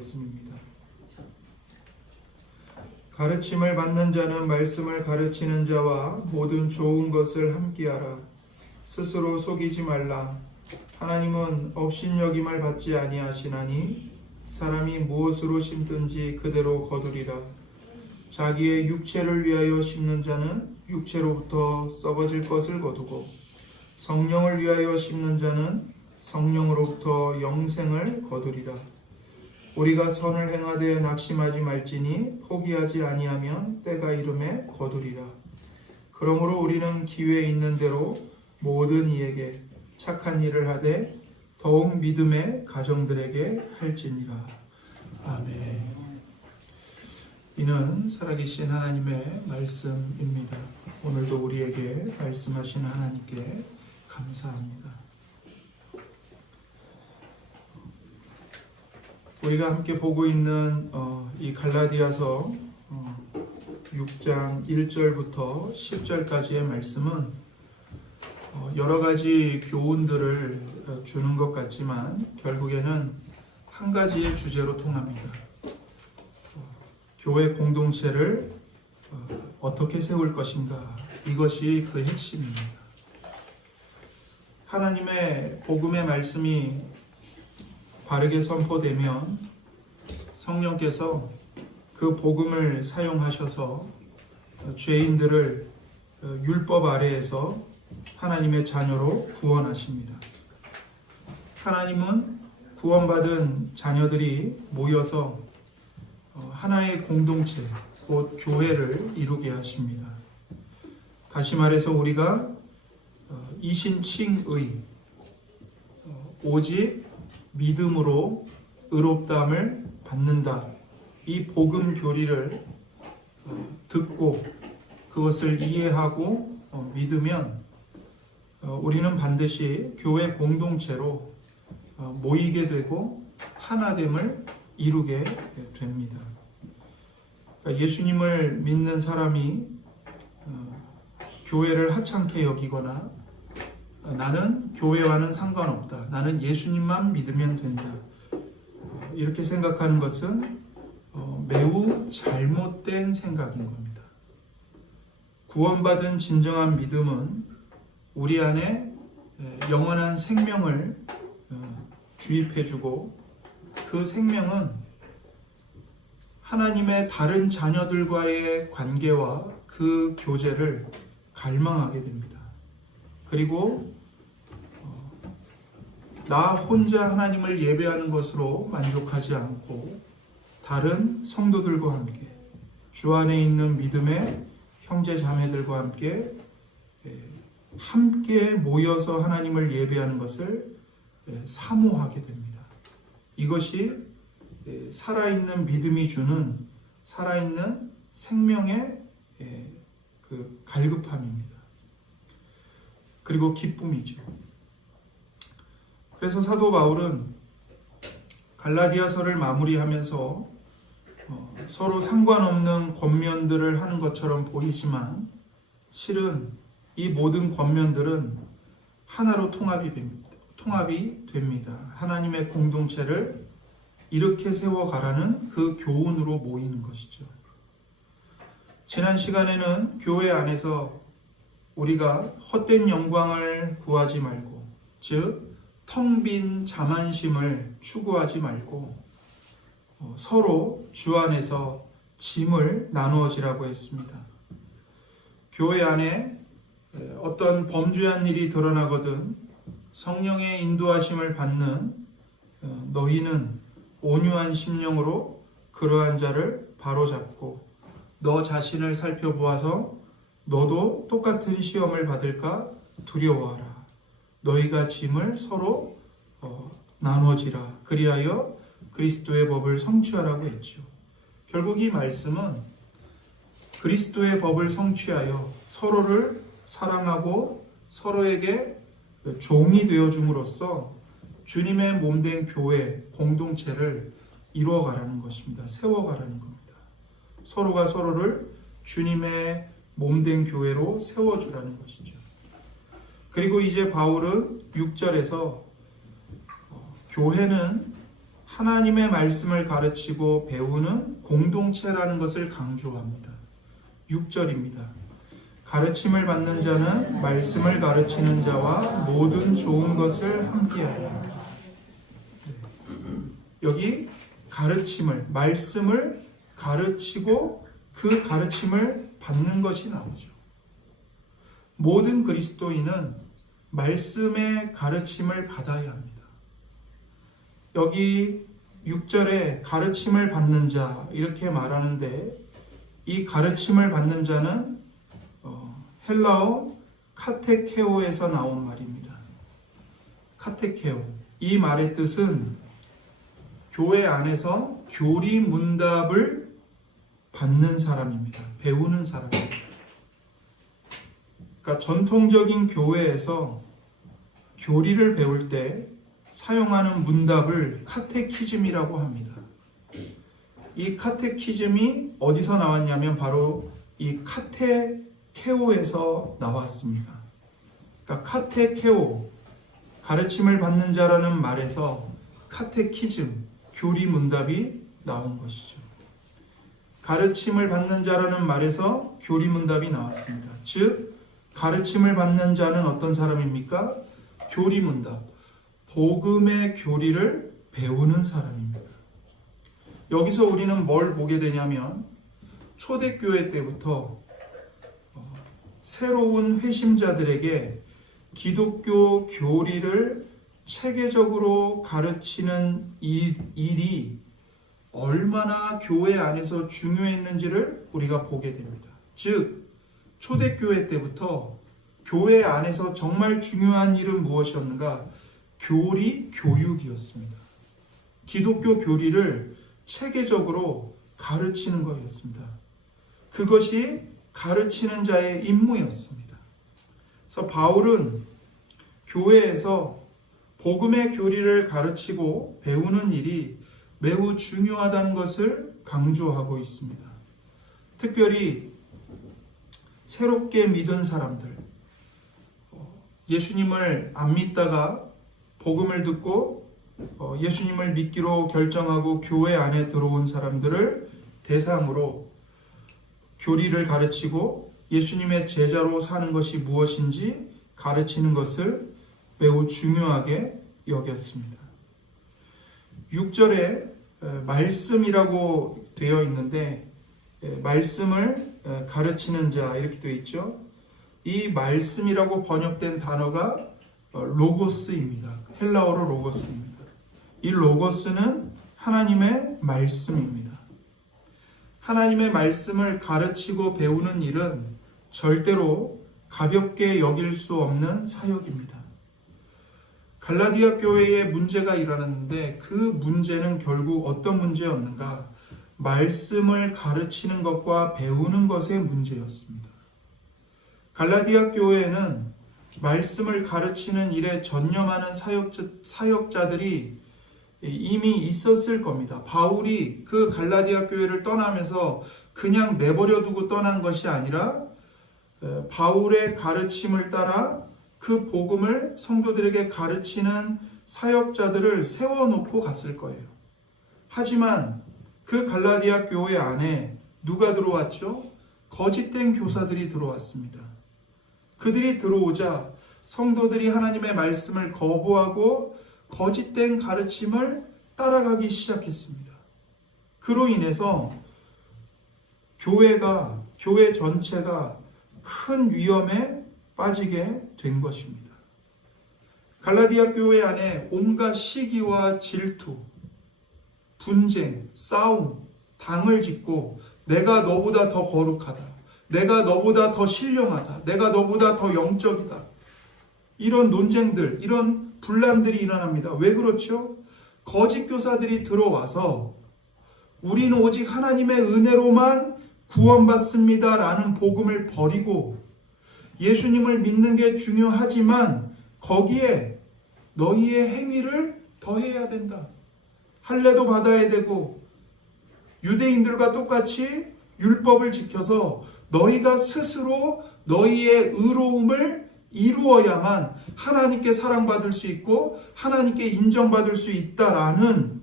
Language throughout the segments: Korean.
말씀입니다. 가르침을 받는 자는 말씀을 가르치는 자와 모든 좋은 것을 함께하라. 스스로 속이지 말라. 하나님은 업신여김을 받지 아니하시나니 사람이 무엇으로 심든지 그대로 거두리라. 자기의 육체를 위하여 심는 자는 육체로부터 썩어질 것을 거두고 성령을 위하여 심는 자는 성령으로부터 영생을 거두리라. 우리가 선을 행하되 낙심하지 말지니 포기하지 아니하면 때가 이름에 거두리라. 그러므로 우리는 기회 있는 대로 모든 이에게 착한 일을 하되 더욱 믿음의 가정들에게 할지니라. 아멘. 이는 살아계신 하나님의 말씀입니다. 오늘도 우리에게 말씀하신 하나님께 감사합니다. 우리가 함께 보고 있는 이 갈라디아서 6장 1절부터 10절까지의 말씀은 여러 가지 교훈들을 주는 것 같지만 결국에는 한 가지의 주제로 통합니다. 교회 공동체를 어떻게 세울 것인가, 이것이 그 핵심입니다. 하나님의 복음의 말씀이 바르게 선포되면 성령께서 그 복음을 사용하셔서 죄인들을 율법 아래에서 하나님의 자녀로 구원하십니다. 하나님은 구원받은 자녀들이 모여서 하나의 공동체, 곧 교회를 이루게 하십니다. 다시 말해서 우리가 이신칭의 오직 믿음으로 의롭다함을 받는다, 이 복음 교리를 듣고 그것을 이해하고 믿으면 우리는 반드시 교회 공동체로 모이게 되고 하나됨을 이루게 됩니다. 그러니까 예수님을 믿는 사람이 교회를 하찮게 여기거나 나는 교회와는 상관없다, 나는 예수님만 믿으면 된다, 이렇게 생각하는 것은 매우 잘못된 생각인 겁니다. 구원받은 진정한 믿음은 우리 안에 영원한 생명을 주입해주고 그 생명은 하나님의 다른 자녀들과의 관계와 그 교제를 갈망하게 됩니다. 그리고 나 혼자 하나님을 예배하는 것으로 만족하지 않고 다른 성도들과 함께 주 안에 있는 믿음의 형제 자매들과 함께 모여서 하나님을 예배하는 것을 사모하게 됩니다. 이것이 살아있는 믿음이 주는 살아있는 생명의 그 갈급함입니다. 그리고 기쁨이죠. 그래서 사도 바울은 갈라디아서를 마무리하면서 서로 상관없는 권면들을 하는 것처럼 보이지만 실은 이 모든 권면들은 하나로 통합이 됩니다. 하나님의 공동체를 이렇게 세워가라는 그 교훈으로 모이는 것이죠. 지난 시간에는 교회 안에서 우리가 헛된 영광을 구하지 말고, 즉 텅 빈 자만심을 추구하지 말고 서로 주 안에서 짐을 나누어지라고 했습니다. 교회 안에 어떤 범죄한 일이 드러나거든 성령의 인도하심을 받는 너희는 온유한 심령으로 그러한 자를 바로잡고 너 자신을 살펴보아서 너도 똑같은 시험을 받을까 두려워하라. 너희가 짐을 서로 나눠지라. 그리하여 그리스도의 법을 성취하라고 했죠. 결국 이 말씀은 그리스도의 법을 성취하여 서로를 사랑하고 서로에게 종이 되어줌으로써 주님의 몸된 교회 공동체를 이루어가라는 것입니다. 세워가라는 겁니다. 서로가 서로를 주님의 몸된 교회로 세워주라는 것이죠. 그리고 이제 바울은 6절에서 교회는 하나님의 말씀을 가르치고 배우는 공동체라는 것을 강조합니다. 6절입니다. 가르침을 받는 자는 말씀을 가르치는 자와 모든 좋은 것을 함께하라. 여기 가르침을, 말씀을 가르치고 그 가르침을 받는 것이 나오죠. 모든 그리스도인은 말씀의 가르침을 받아야 합니다. 여기 6절에 가르침을 받는 자 이렇게 말하는데, 이 가르침을 받는 자는 헬라어 카테케오에서 나온 말입니다. 카테케오. 이 말의 뜻은 교회 안에서 교리 문답을 받는 사람입니다. 배우는 사람입니다. 그러니까 전통적인 교회에서 교리를 배울 때 사용하는 문답을 카테키즘이라고 합니다. 이 카테키즘이 어디서 나왔냐면 바로 이 카테케오에서 나왔습니다. 그러니까 카테케오, 가르침을 받는 자라는 말에서 카테키즘, 교리 문답이 나온 것이죠. 가르침을 받는 자라는 말에서 교리 문답이 나왔습니다. 즉, 가르침을 받는 자는 어떤 사람입니까? 교리 문답, 복음의 교리를 배우는 사람입니다. 여기서 우리는 뭘 보게 되냐면, 초대교회 때부터 새로운 회심자들에게 기독교 교리를 체계적으로 가르치는 일이 얼마나 교회 안에서 중요했는지를 우리가 보게 됩니다. 즉, 초대교회 때부터 교회 안에서 정말 중요한 일은 무엇이었는가? 교리 교육이었습니다. 기독교 교리를 체계적으로 가르치는 것이었습니다. 그것이 가르치는 자의 임무였습니다. 그래서 바울은 교회에서 복음의 교리를 가르치고 배우는 일이 매우 중요하다는 것을 강조하고 있습니다. 특별히 새롭게 믿은 사람들, 예수님을 안 믿다가 복음을 듣고 예수님을 믿기로 결정하고 교회 안에 들어온 사람들을 대상으로 교리를 가르치고 예수님의 제자로 사는 것이 무엇인지 가르치는 것을 매우 중요하게 여겼습니다. 6절에 말씀이라고 되어 있는데, 말씀을 가르치는 자 이렇게 되어 있죠. 이 말씀이라고 번역된 단어가 로고스입니다. 헬라어로 로고스입니다. 이 로고스는 하나님의 말씀입니다. 하나님의 말씀을 가르치고 배우는 일은 절대로 가볍게 여길 수 없는 사역입니다. 갈라디아 교회에 문제가 일어났는데 그 문제는 결국 어떤 문제였는가? 말씀을 가르치는 것과 배우는 것의 문제였습니다. 갈라디아 교회에는 말씀을 가르치는 일에 전념하는 사역자들이 이미 있었을 겁니다. 바울이 그 갈라디아 교회를 떠나면서 그냥 내버려 두고 떠난 것이 아니라 바울의 가르침을 따라 그 복음을 성도들에게 가르치는 사역자들을 세워놓고 갔을 거예요. 하지만 그 갈라디아 교회 안에 누가 들어왔죠? 거짓된 교사들이 들어왔습니다. 그들이 들어오자 성도들이 하나님의 말씀을 거부하고 거짓된 가르침을 따라가기 시작했습니다. 그로 인해서 교회 전체가 큰 위험에 빠지게 된 것입니다. 갈라디아 교회 안에 온갖 시기와 질투, 분쟁, 싸움, 당을 짓고 내가 너보다 더 거룩하다, 내가 너보다 더 신령하다, 내가 너보다 더 영적이다, 이런 논쟁들, 이런 분란들이 일어납니다. 왜 그렇죠? 거짓 교사들이 들어와서 우리는 오직 하나님의 은혜로만 구원받습니다 라는 복음을 버리고 예수님을 믿는 게 중요하지만 거기에 너희의 행위를 더해야 된다. 할례도 받아야 되고 유대인들과 똑같이 율법을 지켜서 너희가 스스로 너희의 의로움을 이루어야만 하나님께 사랑받을 수 있고 하나님께 인정받을 수 있다라는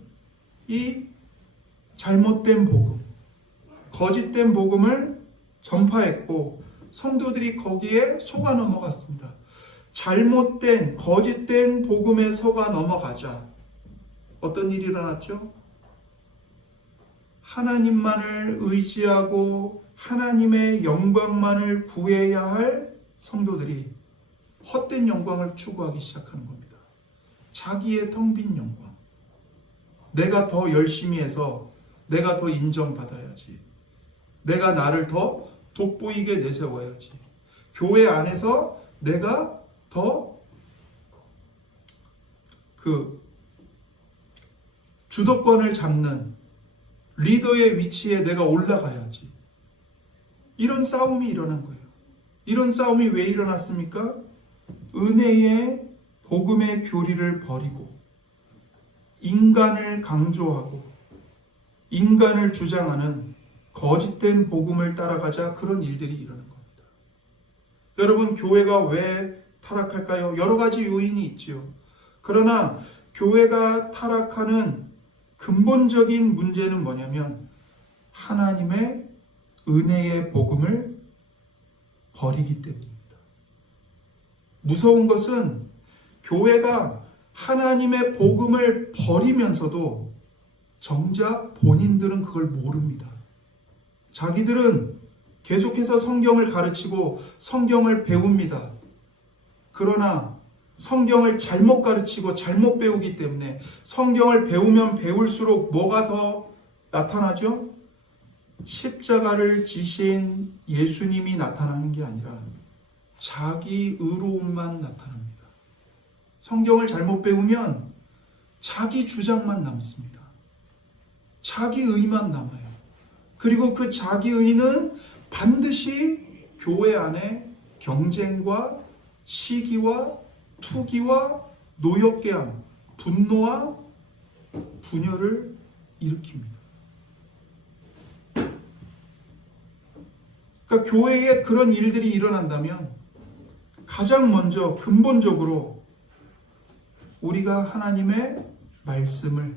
이 잘못된 복음, 거짓된 복음을 전파했고 성도들이 거기에 속아 넘어갔습니다. 잘못된 거짓된 복음에 속아 넘어가자 어떤 일이 일어났죠? 하나님만을 의지하고 하나님의 영광만을 구해야 할 성도들이 헛된 영광을 추구하기 시작하는 겁니다. 자기의 텅 빈 영광. 내가 더 열심히 해서 내가 더 인정받아야지. 내가 나를 더 돋보이게 내세워야지. 교회 안에서 내가 더 주도권을 잡는 리더의 위치에 내가 올라가야지. 이런 싸움이 일어난 거예요. 이런 싸움이 왜 일어났습니까? 은혜의 복음의 교리를 버리고 인간을 강조하고 인간을 주장하는 거짓된 복음을 따라가자 그런 일들이 일어난 겁니다. 여러분, 교회가 왜 타락할까요? 여러 가지 요인이 있지요. 그러나 교회가 타락하는 근본적인 문제는 뭐냐면 하나님의 은혜의 복음을 버리기 때문입니다. 무서운 것은 교회가 하나님의 복음을 버리면서도 정작 본인들은 그걸 모릅니다. 자기들은 계속해서 성경을 가르치고 성경을 배웁니다. 그러나 성경을 잘못 가르치고 잘못 배우기 때문에 성경을 배우면 배울수록 뭐가 더 나타나죠? 십자가를 지신 예수님이 나타나는 게 아니라 자기 의로움만 나타납니다. 성경을 잘못 배우면 자기 주장만 남습니다. 자기 의만 남아요. 그리고 그 자기 의는 반드시 교회 안에 경쟁과 시기와 투기와 노역계함, 분노와 분열을 일으킵니다. 그러니까 교회에 그런 일들이 일어난다면 가장 먼저 근본적으로 우리가 하나님의 말씀을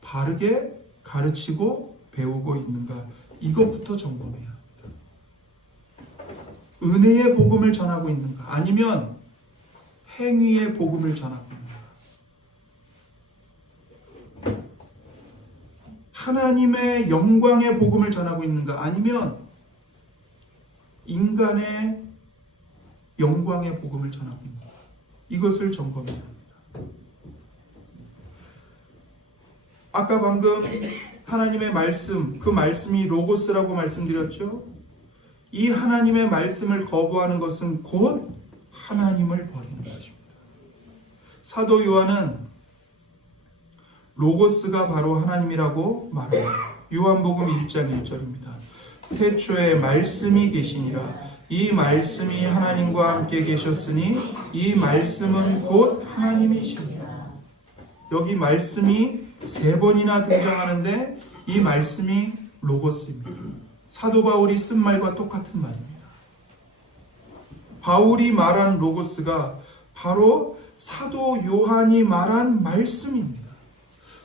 바르게 가르치고 배우고 있는가, 이것부터 점검해야 합니다. 은혜의 복음을 전하고 있는가, 아니면 행위의 복음을 전하고 있는가, 하나님의 영광의 복음을 전하고 있는가, 아니면 인간의 영광의 복음을 전하고 있는가, 이것을 점검해야 합니다. 아까 방금 하나님의 말씀, 그 말씀이 로고스라고 말씀드렸죠. 이 하나님의 말씀을 거부하는 것은 곧 하나님을 버리는 것입니다. 사도 요한은 로고스가 바로 하나님이라고 말합니다. 요한복음 1장 1절입니다. 태초에 말씀이 계시니라. 이 말씀이 하나님과 함께 계셨으니 이 말씀은 곧 하나님이시니라. 여기 말씀이 3번이나 등장하는데 이 말씀이 로고스입니다. 사도 바울이 쓴 말과 똑같은 말입니다. 바울이 말한 로고스가 바로 사도 요한이 말한 말씀입니다.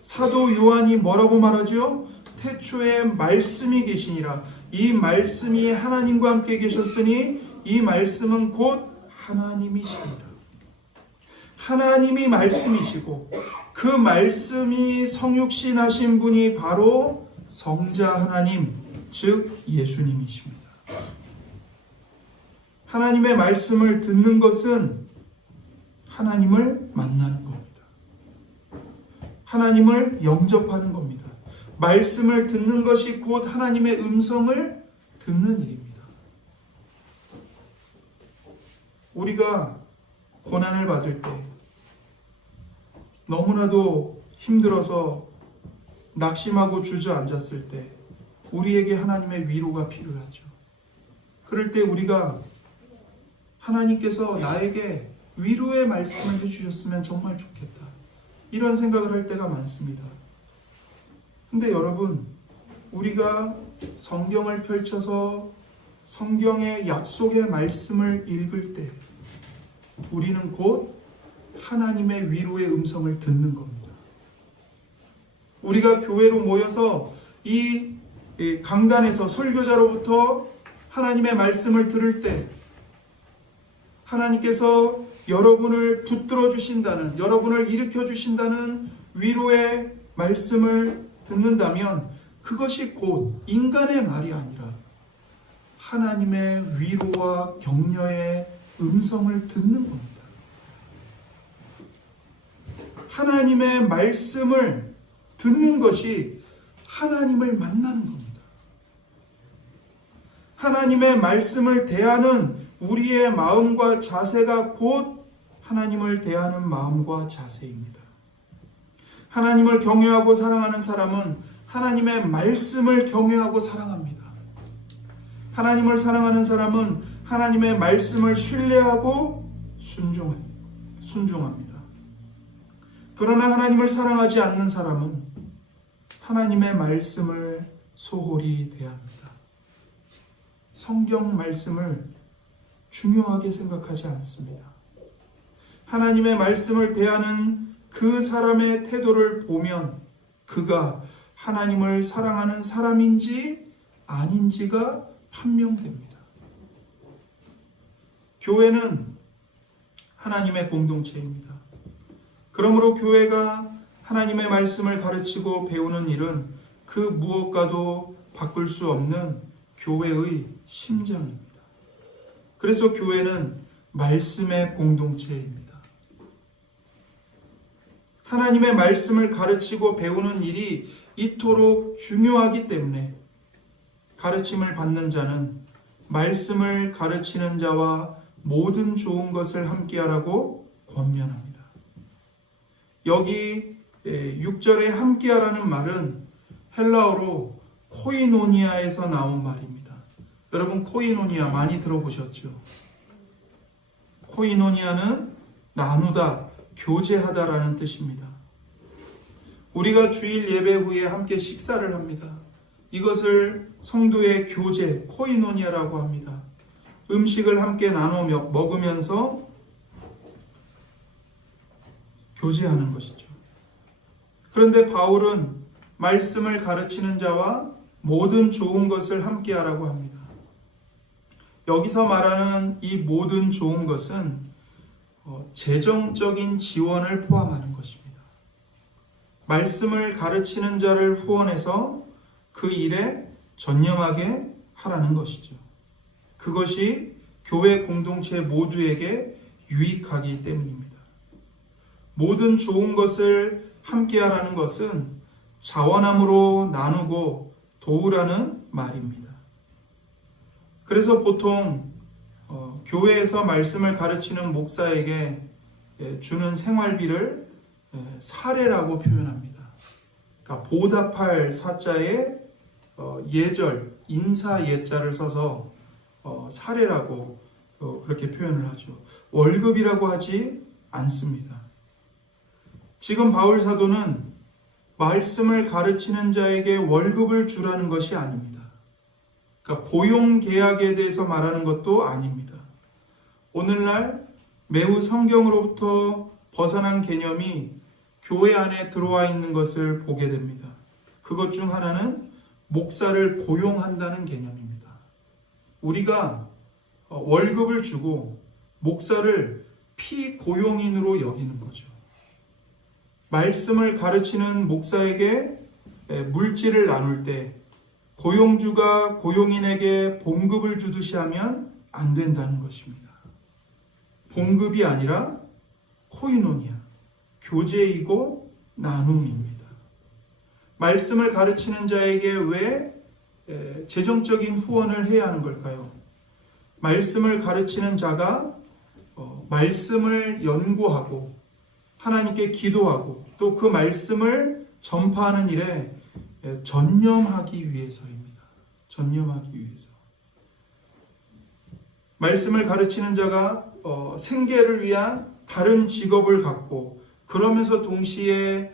사도 요한이 뭐라고 말하죠? 태초에 말씀이 계시니라. 이 말씀이 하나님과 함께 계셨으니 이 말씀은 곧 하나님이시니라. 하나님이 말씀이시고 그 말씀이 성육신 하신 분이 바로 성자 하나님, 즉 예수님이십니다. 하나님의 말씀을 듣는 것은 하나님을 만나는 겁니다. 하나님을 영접하는 겁니다. 말씀을 듣는 것이 곧 하나님의 음성을 듣는 일입니다. 우리가 고난을 받을 때, 너무나도 힘들어서 낙심하고 주저앉았을 때 우리에게 하나님의 위로가 필요하죠. 그럴 때 우리가 하나님께서 나에게 위로의 말씀을 해주셨으면 정말 좋겠다, 이런 생각을 할 때가 많습니다. 근데 여러분, 우리가 성경을 펼쳐서 성경의 약속의 말씀을 읽을 때 우리는 곧 하나님의 위로의 음성을 듣는 겁니다. 우리가 교회로 모여서 이 강단에서 설교자로부터 하나님의 말씀을 들을 때 하나님께서 여러분을 붙들어 주신다는, 여러분을 일으켜 주신다는 위로의 말씀을 듣는다면 그것이 곧 인간의 말이 아니라 하나님의 위로와 격려의 음성을 듣는 겁니다. 하나님의 말씀을 듣는 것이 하나님을 만나는 겁니다. 하나님의 말씀을 대하는 우리의 마음과 자세가 곧 하나님을 대하는 마음과 자세입니다. 하나님을 경외하고 사랑하는 사람은 하나님의 말씀을 경외하고 사랑합니다. 하나님을 사랑하는 사람은 하나님의 말씀을 신뢰하고 순종합니다. 그러나 하나님을 사랑하지 않는 사람은 하나님의 말씀을 소홀히 대합니다. 성경 말씀을 중요하게 생각하지 않습니다. 하나님의 말씀을 대하는 그 사람의 태도를 보면 그가 하나님을 사랑하는 사람인지 아닌지가 판명됩니다. 교회는 하나님의 공동체입니다. 그러므로 교회가 하나님의 말씀을 가르치고 배우는 일은 그 무엇과도 바꿀 수 없는 교회의 심장입니다. 그래서 교회는 말씀의 공동체입니다. 하나님의 말씀을 가르치고 배우는 일이 이토록 중요하기 때문에 가르침을 받는 자는 말씀을 가르치는 자와 모든 좋은 것을 함께하라고 권면합니다. 여기 6절에 함께하라는 말은 헬라어로 코이노니아에서 나온 말입니다. 여러분 코이노니아 많이 들어보셨죠? 코이노니아는 나누다, 교제하다라는 뜻입니다. 우리가 주일 예배 후에 함께 식사를 합니다. 이것을 성도의 교제, 코이노니아라고 합니다. 음식을 함께 나눠 먹으면서 교제하는 것이죠. 그런데 바울은 말씀을 가르치는 자와 모든 좋은 것을 함께하라고 합니다. 여기서 말하는 이 모든 좋은 것은 재정적인 지원을 포함하는 것입니다. 말씀을 가르치는 자를 후원해서 그 일에 전념하게 하라는 것이죠. 그것이 교회 공동체 모두에게 유익하기 때문입니다. 모든 좋은 것을 함께하라는 것은 자원함으로 나누고 도우라는 말입니다. 그래서 보통 교회에서 말씀을 가르치는 목사에게 주는 생활비를 사례라고 표현합니다. 그러니까 보답할 사자에 예절, 인사 예자를 써서 사례라고 그렇게 표현을 하죠. 월급이라고 하지 않습니다. 지금 바울 사도는 말씀을 가르치는 자에게 월급을 주라는 것이 아닙니다. 그러니까 고용 계약에 대해서 말하는 것도 아닙니다. 오늘날 매우 성경으로부터 벗어난 개념이 교회 안에 들어와 있는 것을 보게 됩니다. 그것 중 하나는 목사를 고용한다는 개념입니다. 우리가 월급을 주고 목사를 피고용인으로 여기는 거죠. 말씀을 가르치는 목사에게 물질을 나눌 때 고용주가 고용인에게 봉급을 주듯이 하면 안 된다는 것입니다. 봉급이 아니라 코이노니아, 교제이고 나눔입니다. 말씀을 가르치는 자에게 왜 재정적인 후원을 해야 하는 걸까요? 말씀을 가르치는 자가 말씀을 연구하고 하나님께 기도하고 또 그 말씀을 전파하는 일에 전념하기 위해서입니다. 전념하기 위해서. 말씀을 가르치는 자가 생계를 위한 다른 직업을 갖고 그러면서 동시에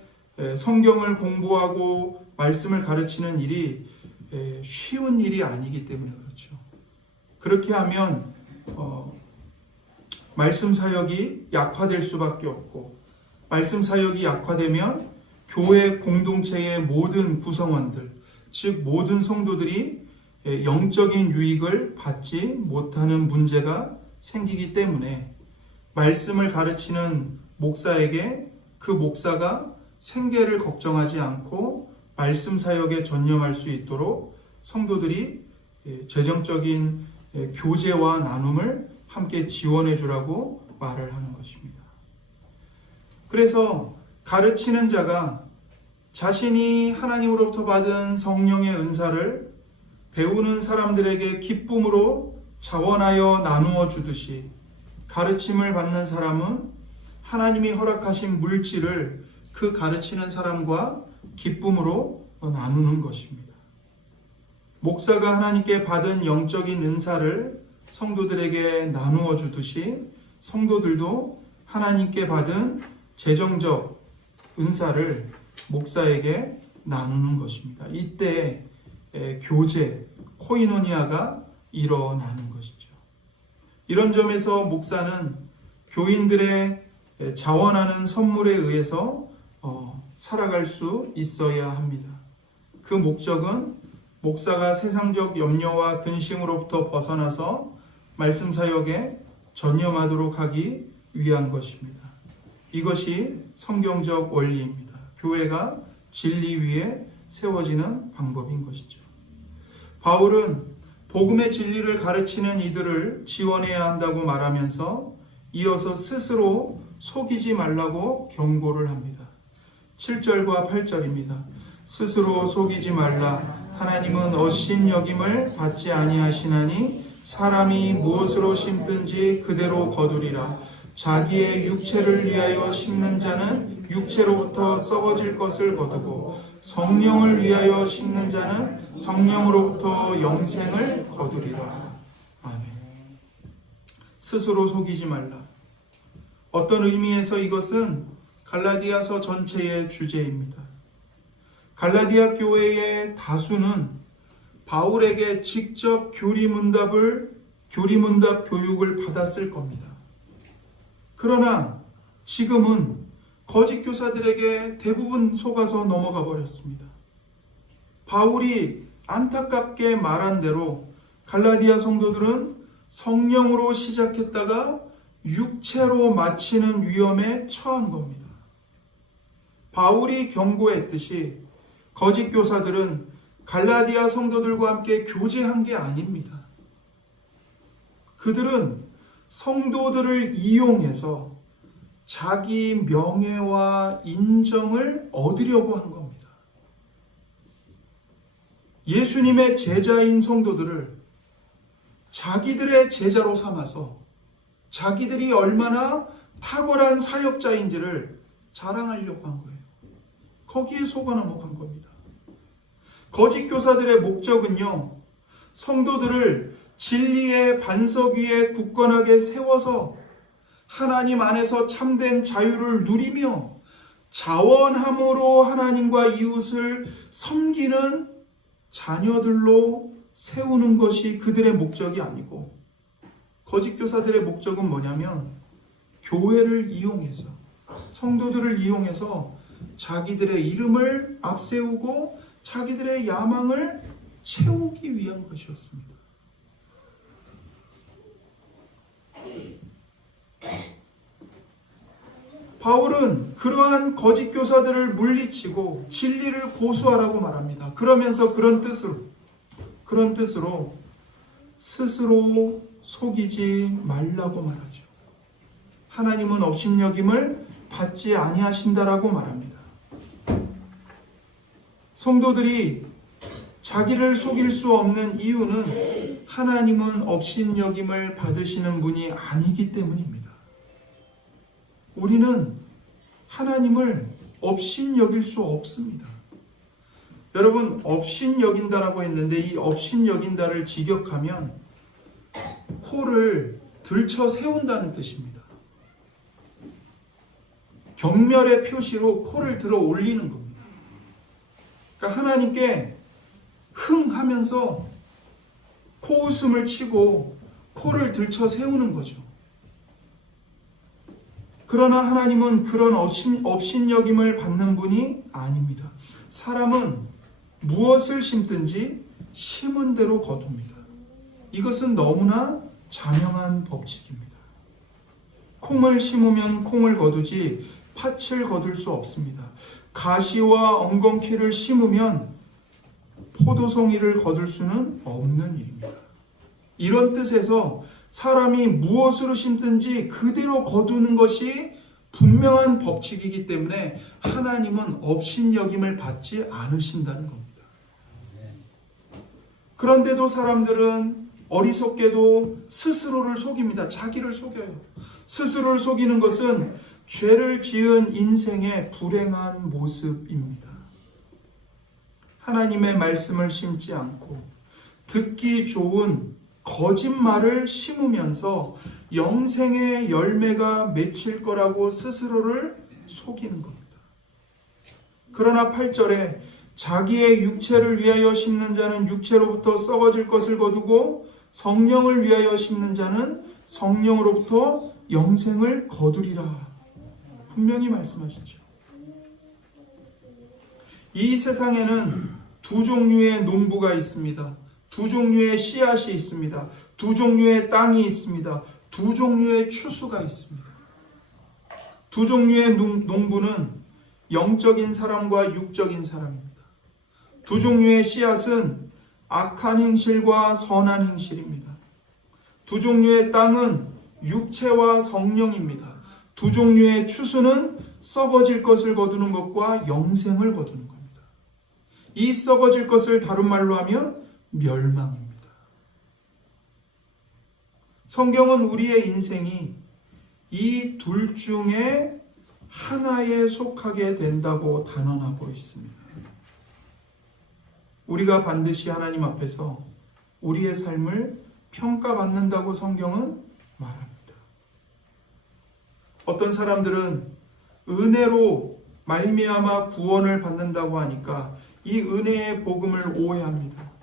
성경을 공부하고 말씀을 가르치는 일이 쉬운 일이 아니기 때문에 그렇죠. 그렇게 하면 말씀 사역이 약화될 수밖에 없고 말씀 사역이 약화되면 교회 공동체의 모든 구성원들, 즉 모든 성도들이 영적인 유익을 받지 못하는 문제가 생기기 때문에 말씀을 가르치는 목사에게 그 목사가 생계를 걱정하지 않고 말씀 사역에 전념할 수 있도록 성도들이 재정적인 교제와 나눔을 함께 지원해 주라고 말을 하는 것입니다. 그래서 가르치는 자가 자신이 하나님으로부터 받은 성령의 은사를 배우는 사람들에게 기쁨으로 자원하여 나누어 주듯이 가르침을 받는 사람은 하나님이 허락하신 물질을 그 가르치는 사람과 기쁨으로 나누는 것입니다. 목사가 하나님께 받은 영적인 은사를 성도들에게 나누어 주듯이 성도들도 하나님께 받은 재정적 은사를 목사에게 나누는 것입니다. 이때 교제, 코이노니아가 일어나는 것이죠. 이런 점에서 목사는 교인들의 자원하는 선물에 의해서 살아갈 수 있어야 합니다. 그 목적은 목사가 세상적 염려와 근심으로부터 벗어나서 말씀 사역에 전념하도록 하기 위한 것입니다. 이것이 성경적 원리입니다. 교회가 진리 위에 세워지는 방법인 것이죠. 바울은 복음의 진리를 가르치는 이들을 지원해야 한다고 말하면서 이어서 스스로 속이지 말라고 경고를 합니다. 7절과 8절입니다. 스스로 속이지 말라. 하나님은 업신여김을 받지 아니하시나니 사람이 무엇으로 심든지 그대로 거두리라. 자기의 육체를 위하여 심는 자는 육체로부터 썩어질 것을 거두고 성령을 위하여 심는 자는 성령으로부터 영생을 거두리라. 아멘. 스스로 속이지 말라. 어떤 의미에서 이것은 갈라디아서 전체의 주제입니다. 갈라디아 교회의 다수는 바울에게 직접 교리문답 교육을 받았을 겁니다. 그러나 지금은 거짓 교사들에게 대부분 속아서 넘어가 버렸습니다. 바울이 안타깝게 말한 대로 갈라디아 성도들은 성령으로 시작했다가 육체로 마치는 위험에 처한 겁니다. 바울이 경고했듯이 거짓 교사들은 갈라디아 성도들과 함께 교제한 게 아닙니다. 그들은 성도들을 이용해서 자기 명예와 인정을 얻으려고 한 겁니다. 예수님의 제자인 성도들을 자기들의 제자로 삼아서 자기들이 얼마나 탁월한 사역자인지를 자랑하려고 한 거예요. 거기에 속아 넘어간 겁니다. 거짓 교사들의 목적은요, 성도들을 진리의 반석 위에 굳건하게 세워서 하나님 안에서 참된 자유를 누리며 자원함으로 하나님과 이웃을 섬기는 자녀들로 세우는 것이 그들의 목적이 아니고, 거짓 교사들의 목적은 뭐냐면 교회를 이용해서, 성도들을 이용해서 자기들의 이름을 앞세우고 자기들의 야망을 채우기 위한 것이었습니다. 바울은 그러한 거짓 교사들을 물리치고 진리를 고수하라고 말합니다. 그러면서 그런 뜻으로 스스로 속이지 말라고 말하죠. 하나님은 업신여김을 받지 아니하신다라고 말합니다. 성도들이 자기를 속일 수 없는 이유는 하나님은 업신여김을 받으시는 분이 아니기 때문입니다. 우리는 하나님을 업신여길 수 없습니다. 여러분, 업신여긴다라고 했는데 이 업신여긴다를 직역하면 코를 들쳐 세운다는 뜻입니다. 경멸의 표시로 코를 들어 올리는 겁니다. 그러니까 하나님께 흥 하면서 코웃음을 치고 코를 들쳐 세우는 거죠. 그러나 하나님은 그런 업신여김을 받는 분이 아닙니다. 사람은 무엇을 심든지 심은 대로 거둡니다. 이것은 너무나 자명한 법칙입니다. 콩을 심으면 콩을 거두지 팥을 거둘 수 없습니다. 가시와 엉겅퀴를 심으면 포도송이를 거둘 수는 없는 일입니다. 이런 뜻에서 사람이 무엇으로 심든지 그대로 거두는 것이 분명한 법칙이기 때문에 하나님은 업신여김을 받지 않으신다는 겁니다. 그런데도 사람들은 어리석게도 스스로를 속입니다. 자기를 속여요. 스스로를 속이는 것은 죄를 지은 인생의 불행한 모습입니다. 하나님의 말씀을 심지 않고 듣기 좋은 거짓말을 심으면서 영생의 열매가 맺힐 거라고 스스로를 속이는 겁니다. 그러나 8절에 자기의 육체를 위하여 심는 자는 육체로부터 썩어질 것을 거두고 성령을 위하여 심는 자는 성령으로부터 영생을 거두리라. 분명히 말씀하시죠. 이 세상에는 두 종류의 농부가 있습니다. 두 종류의 씨앗이 있습니다. 두 종류의 땅이 있습니다. 두 종류의 추수가 있습니다. 두 종류의 농부는 영적인 사람과 육적인 사람입니다. 두 종류의 씨앗은 악한 행실과 선한 행실입니다. 두 종류의 땅은 육체와 성령입니다. 두 종류의 추수는 썩어질 것을 거두는 것과 영생을 거두는 겁니다. 이 썩어질 것을 다른 말로 하면 멸망입니다. 성경은 우리의 인생이 이 둘 중에 하나에 속하게 된다고 단언하고 있습니다. 우리가 반드시 하나님 앞에서 우리의 삶을 평가받는다고 성경은 말합니다. 어떤 사람들은 은혜로 말미암아 구원을 받는다고 하니까 이 은혜의 복음을 오해합니다.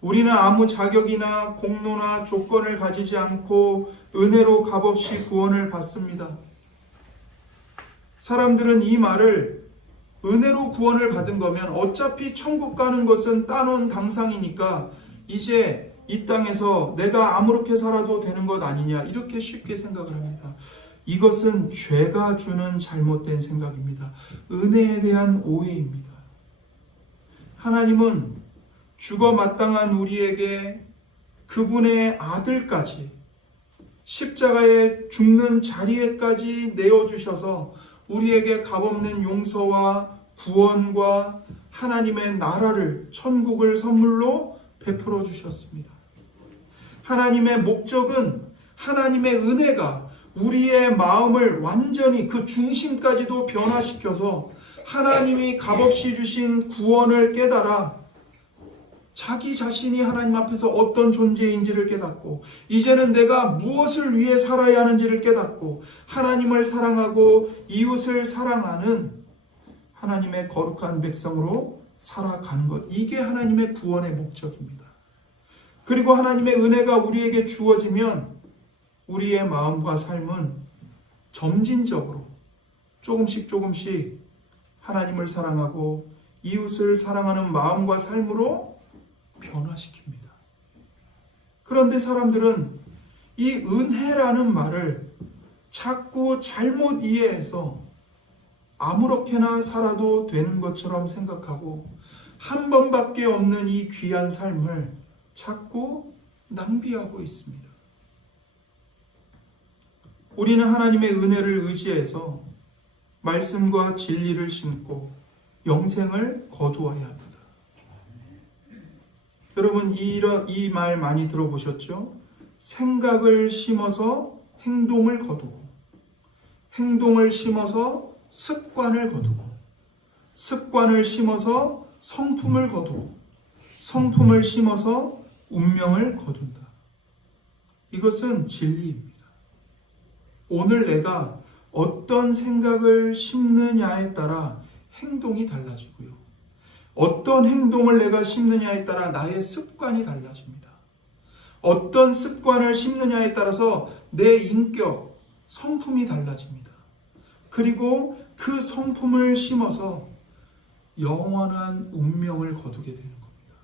우리는 아무 자격이나 공로나 조건을 가지지 않고 은혜로 값없이 구원을 받습니다. 사람들은 이 말을 은혜로 구원을 받은 거면 어차피 천국 가는 것은 따놓은 당상이니까 이제 이 땅에서 내가 아무렇게 살아도 되는 것 아니냐 이렇게 쉽게 생각을 합니다. 이것은 죄가 주는 잘못된 생각입니다. 은혜에 대한 오해입니다. 하나님은 죽어 마땅한 우리에게 그분의 아들까지 십자가에 죽는 자리에까지 내어주셔서 우리에게 값없는 용서와 구원과 하나님의 나라를 천국을 선물로 베풀어 주셨습니다. 하나님의 목적은 하나님의 은혜가 우리의 마음을 완전히 그 중심까지도 변화시켜서 하나님이 값없이 주신 구원을 깨달아 자기 자신이 하나님 앞에서 어떤 존재인지를 깨닫고 이제는 내가 무엇을 위해 살아야 하는지를 깨닫고 하나님을 사랑하고 이웃을 사랑하는 하나님의 거룩한 백성으로 살아가는 것, 이게 하나님의 구원의 목적입니다. 그리고 하나님의 은혜가 우리에게 주어지면 우리의 마음과 삶은 점진적으로 조금씩 하나님을 사랑하고 이웃을 사랑하는 마음과 삶으로 변화시킵니다. 그런데 사람들은 이 은혜라는 말을 자꾸 잘못 이해해서 아무렇게나 살아도 되는 것처럼 생각하고 한 번밖에 없는 이 귀한 삶을 자꾸 낭비하고 있습니다. 우리는 하나님의 은혜를 의지해서 말씀과 진리를 심고 영생을 거두어야 합니다. 여러분 이 말 많이 들어보셨죠? 생각을 심어서 행동을 거두고 행동을 심어서 습관을 거두고 습관을 심어서 성품을 거두고 성품을 심어서 운명을 거둔다. 이것은 진리입니다. 오늘 내가 어떤 생각을 심느냐에 따라 행동이 달라지고요. 어떤 행동을 내가 심느냐에 따라 나의 습관이 달라집니다. 어떤 습관을 심느냐에 따라서 내 인격, 성품이 달라집니다. 그리고 그 성품을 심어서 영원한 운명을 거두게 되는 겁니다.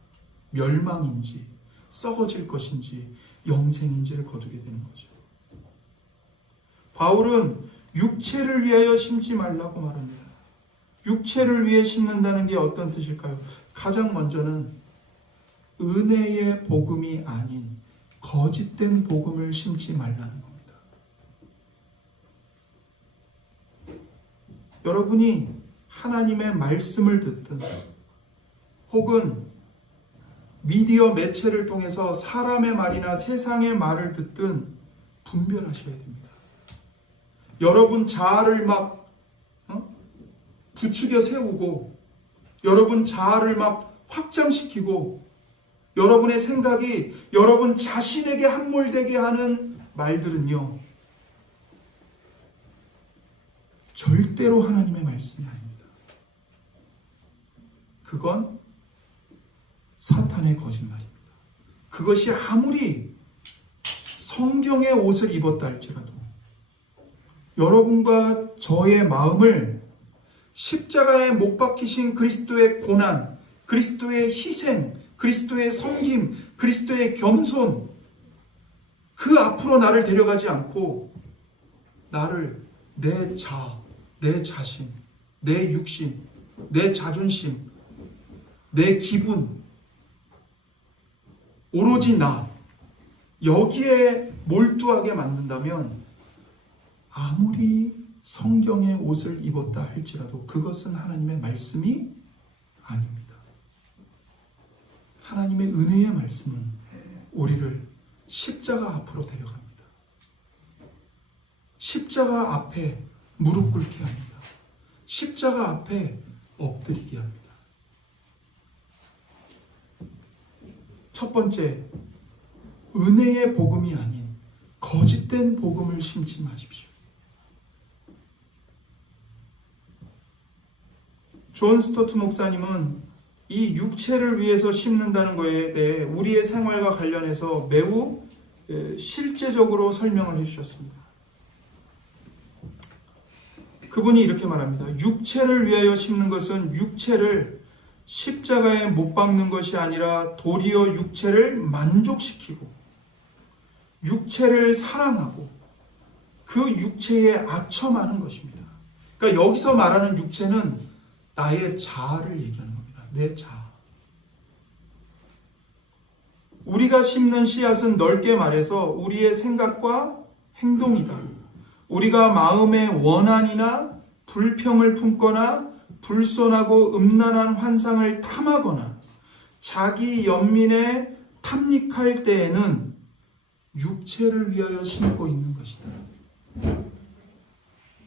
멸망인지 썩어질 것인지 영생인지를 거두게 되는 거죠. 바울은 육체를 위하여 심지 말라고 말합니다. 육체를 위해 심는다는 게 어떤 뜻일까요? 가장 먼저는 은혜의 복음이 아닌 거짓된 복음을 심지 말라는 겁니다. 여러분이 하나님의 말씀을 듣든 혹은 미디어 매체를 통해서 사람의 말이나 세상의 말을 듣든 분별하셔야 됩니다. 여러분 자아를 막 부추겨 세우고 여러분 자아를 막 확장시키고 여러분의 생각이 여러분 자신에게 함몰되게 하는 말들은요, 절대로 하나님의 말씀이 아닙니다. 그건 사탄의 거짓말입니다. 그것이 아무리 성경의 옷을 입었다 할지라도 여러분과 저의 마음을 십자가에 못 박히신 그리스도의 고난, 그리스도의 희생, 그리스도의 섬김, 그리스도의 겸손, 그 앞으로 나를 데려가지 않고 나를 내 자아, 내 자신, 내 육신, 내 자존심, 내 기분, 오로지 나, 여기에 몰두하게 만든다면 아무리 성경의 옷을 입었다 할지라도 그것은 하나님의 말씀이 아닙니다. 하나님의 은혜의 말씀은 우리를 십자가 앞으로 데려갑니다. 십자가 앞에 무릎 꿇게 합니다. 십자가 앞에 엎드리게 합니다. 첫 번째, 은혜의 복음이 아닌 거짓된 복음을 심지 마십시오. 존 스토트 목사님은 이 육체를 위해서 심는다는 것에 대해 우리의 생활과 관련해서 매우 실제적으로 설명을 해주셨습니다. 그분이 이렇게 말합니다. 육체를 위하여 심는 것은 육체를 십자가에 못 박는 것이 아니라 도리어 육체를 만족시키고 육체를 사랑하고 그 육체에 아첨하는 것입니다. 그러니까 여기서 말하는 육체는 나의 자아를 얘기하는 겁니다. 내 자아. 우리가 심는 씨앗은 넓게 말해서 우리의 생각과 행동이다. 우리가 마음의 원한이나 불평을 품거나 불손하고 음란한 환상을 탐하거나 자기 연민에 탐닉할 때에는 육체를 위하여 심고 있는 것이다.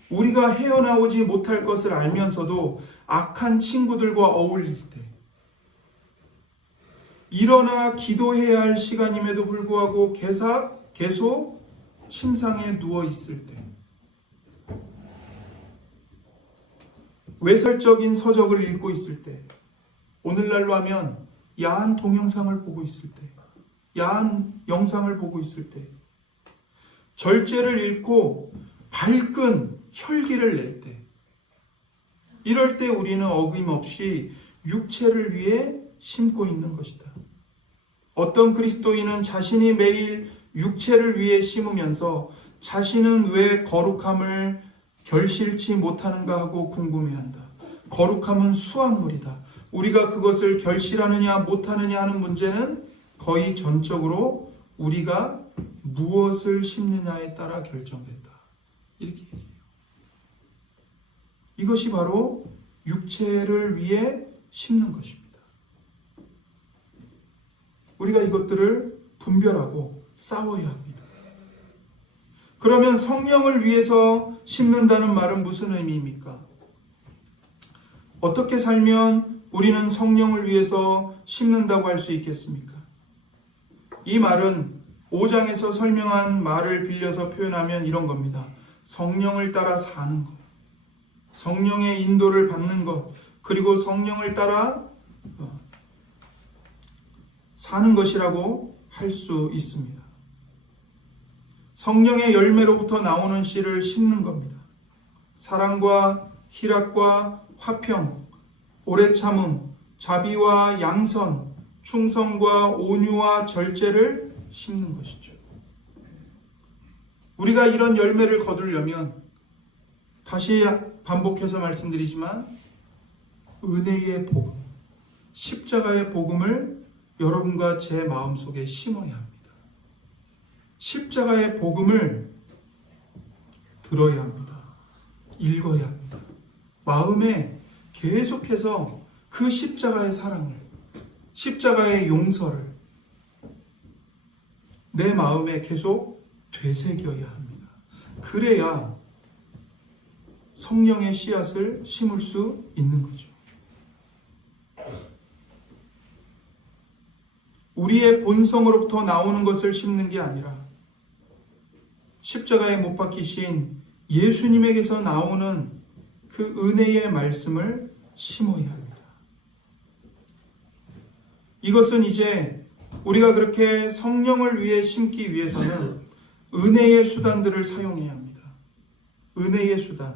우리가 헤어나오지 못할 것을 알면서도 악한 친구들과 어울릴 때, 일어나 기도해야 할 시간임에도 불구하고 계속 침상에 누워 있을 때, 외설적인 서적을 읽고 있을 때, 오늘날로 하면 야한 동영상을 보고 있을 때, 야한 영상을 보고 있을 때, 절제를 잃고 발끈 혈기를 낼 때, 이럴 때 우리는 어김없이 육체를 위해 심고 있는 것이다. 어떤 그리스도인은 자신이 매일 육체를 위해 심으면서 자신은 왜 거룩함을 결실치 못하는가 하고 궁금해한다. 거룩함은 수확물이다. 우리가 그것을 결실하느냐 못하느냐 하는 문제는 거의 전적으로 우리가 무엇을 심느냐에 따라 결정된다. 이렇게 얘기해요. 이것이 바로 육체를 위해 심는 것입니다. 우리가 이것들을 분별하고 싸워야 합니다. 그러면 성령을 위해서 심는다는 말은 무슨 의미입니까? 어떻게 살면 우리는 성령을 위해서 심는다고 할 수 있겠습니까? 이 말은 5장에서 설명한 말을 빌려서 표현하면 이런 겁니다. 성령을 따라 사는 것, 성령의 인도를 받는 것, 그리고 성령을 따라 사는 것이라고 할 수 있습니다. 성령의 열매로부터 나오는 씨를 심는 겁니다. 사랑과 희락과 화평, 오래 참음, 자비와 양선, 충성과 온유와 절제를 심는 것이죠. 우리가 이런 열매를 거두려면 다시 반복해서 말씀드리지만 은혜의 복음, 십자가의 복음을 여러분과 제 마음속에 심어야 합니다. 십자가의 복음을 들어야 합니다. 읽어야 합니다. 마음에 계속해서 그 십자가의 사랑을, 십자가의 용서를 내 마음에 계속 되새겨야 합니다. 그래야 성령의 씨앗을 심을 수 있는 거죠. 우리의 본성으로부터 나오는 것을 심는 게 아니라 십자가에 못 박히신 예수님에게서 나오는 그 은혜의 말씀을 심어야 합니다. 이것은 이제 우리가 그렇게 성령을 위해 심기 위해서는 은혜의 수단들을 사용해야 합니다. 은혜의 수단.